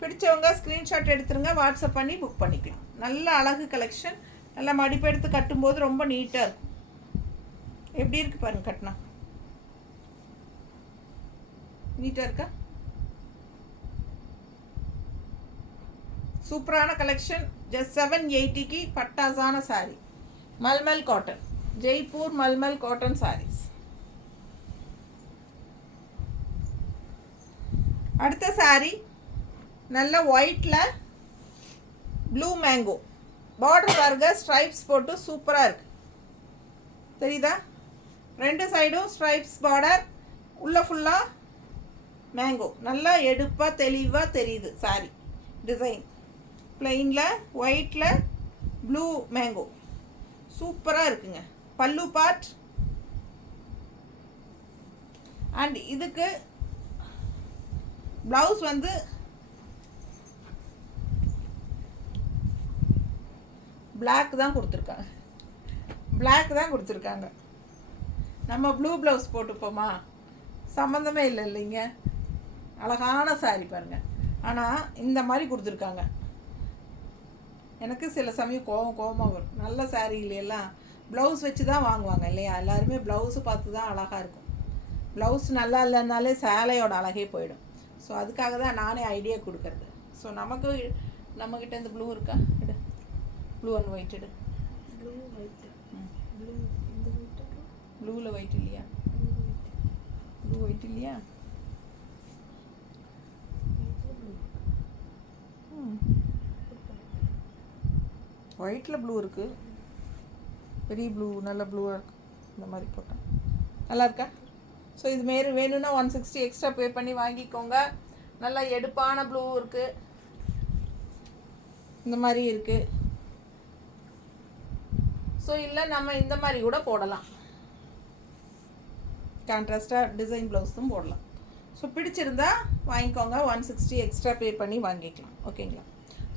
பிடிச்சவங்க ஸ்க்ரீன்ஷாட் எடுத்துருங்க, வாட்ஸ்அப் பண்ணி புக் பண்ணிக்கலாம். நல்ல அழகு கலெக்ஷன். நல்லா மடிப்பு எடுத்து கட்டும்போது ரொம்ப நீட்டாக இருக்கும். எப்படி இருக்குது பாருங்கள், கட்டினா நீட்டாக இருக்கா. சூப்பரான கலெக்ஷன். ஜஸ்ட் 780க்கு பட்டாசான சாரீ. Mulmul cotton, Jaipur mulmul cotton saris. அடுத்த சாரீ நல்ல ஒயிட்டில் ப்ளூ மேங்கோ பார்டர் பாருங்க, ஸ்ட்ரைப்ஸ் போட்டு சூப்பராக இருக்குது தெரியுதா. ரெண்டு சைடும் ஸ்ட்ரைப்ஸ் பார்டர், உள்ள ஃபுல்லாக மேங்கோ. நல்லா எடுப்பாக தெளிவாக தெரியுது சாரீ டிசைன். பிளெயினில் ஒயிட்டில் ப்ளூ மேங்கோ சூப்பராக இருக்குங்க. பல்லு பார்ட் அண்ட் இதுக்கு ப்ளவுஸ் வந்து பிளாக் தான் கொடுத்துருக்காங்க, பிளாக் தான் கொடுத்துருக்காங்க. நம்ம ப்ளூ ப்ளவுஸ் போட்டுப்போமா, சம்மந்தமே இல்லை இல்லைங்க. அழகான சாரீ பாருங்கள். ஆனால் இந்த மாதிரி கொடுத்துருக்காங்க. எனக்கு சில சமயம் கோவமாக வரும். நல்ல சாரீலையெல்லாம் ப்ளவுஸ் வச்சு தான் வாங்குவாங்க இல்லையா. எல்லாருமே ப்ளவுஸு பார்த்து தான் அழகாக இருக்கும். ப்ளவுஸ் நல்லா இல்லைன்னாலே சேலையோட அழகே போயிடும். ஸோ அதுக்காக தான் நானே ஐடியா கொடுக்கறது. ஸோ நம்மக்கிட்ட இந்த ப்ளூ இருக்கா, எடு. ப்ளூ அண்ட் ஒயிட் எடு. ப்ளூவில் ஒயிட் இல்லையா, ப்ளூ ஒயிட் இல்லையா. ஒயிட்டில் ப்ளூ இருக்குது, பெரிய ப்ளூ, நல்ல ப்ளூவாக இருக்குது. இந்த மாதிரி போட்டேன், நல்லா இருக்கா. ஸோ இதுமாரி வேணும்னா 160 எக்ஸ்ட்ரா பே பண்ணி வாங்கிக்கோங்க. நல்லா எடுப்பான ப்ளூ இருக்குது, இந்த மாதிரி இருக்குது. ஸோ இல்லை நம்ம இந்த மாதிரி கூட போடலாம், கான்ட்ராஸ்டாக டிசைன் ப்ளவுஸும் போடலாம். ஸோ பிடிச்சிருந்தா வாங்கிக்கோங்க, 160 எக்ஸ்ட்ரா பே பண்ணி வாங்கிக்கலாம். ஓகேங்களா?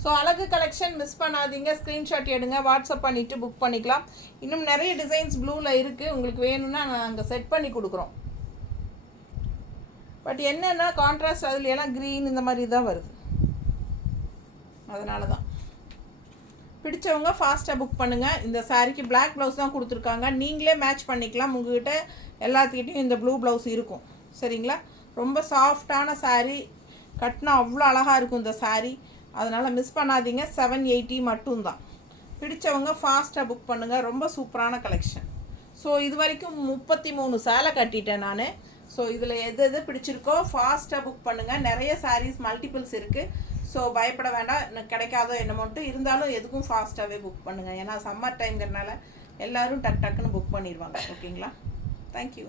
ஸோ அழகு கலெக்ஷன் மிஸ் பண்ணாதீங்க, ஸ்க்ரீன்ஷாட் எடுங்க, வாட்ஸ்அப் பண்ணிவிட்டு புக் பண்ணிக்கலாம். இன்னும் நிறைய டிசைன்ஸ் ப்ளூவில் இருக்குது, உங்களுக்கு வேணும்னா நாங்கள் செட் பண்ணி கொடுக்குறோம். பட் என்னென்னா கான்ட்ராஸ்ட் அதில் எல்லாம் க்ரீன் இந்த மாதிரி தான் வருது, அதனால தான். பிடிச்சவங்க ஃபாஸ்ட்டாக புக் பண்ணுங்கள். இந்த சாரீக்கு பிளாக் ப்ளவுஸ் தான் கொடுத்துருக்காங்க, நீங்களே மேட்ச் பண்ணிக்கலாம். உங்கள்கிட்ட எல்லாத்துக்கிட்டையும் இந்த ப்ளூ ப்ளவுஸ் இருக்கும். சரிங்களா? ரொம்ப சாஃப்டான சாரீ, கட்டினா அவ்வளோ அழகாக இருக்கும் இந்த சாரீ. அதனால் மிஸ் பண்ணாதீங்க. 780 மட்டும்தான். பிடிச்சவங்க ஃபாஸ்ட்டாக புக் பண்ணுங்கள். ரொம்ப சூப்பரான கலெக்ஷன். ஸோ இது வரைக்கும் 33 சேலை கட்டிட்டேன் நான். ஸோ இதில் எது எது பிடிச்சிருக்கோ ஃபாஸ்ட்டாக புக் பண்ணுங்கள். நிறைய சாரீஸ் மல்டிபிள்ஸ் இருக்குது. ஸோ பயப்பட வேண்டாம், கிடைக்காதோ என்னமோன்ட்டு. இருந்தாலும் எதுக்கும் ஃபாஸ்ட்டாகவே புக் பண்ணுங்கள். ஏன்னா சம்மர் டைம்ங்கிறனால எல்லோரும் டக்குன்னு புக் பண்ணிடுவாங்க. ஓகேங்களா? தேங்க்யூ.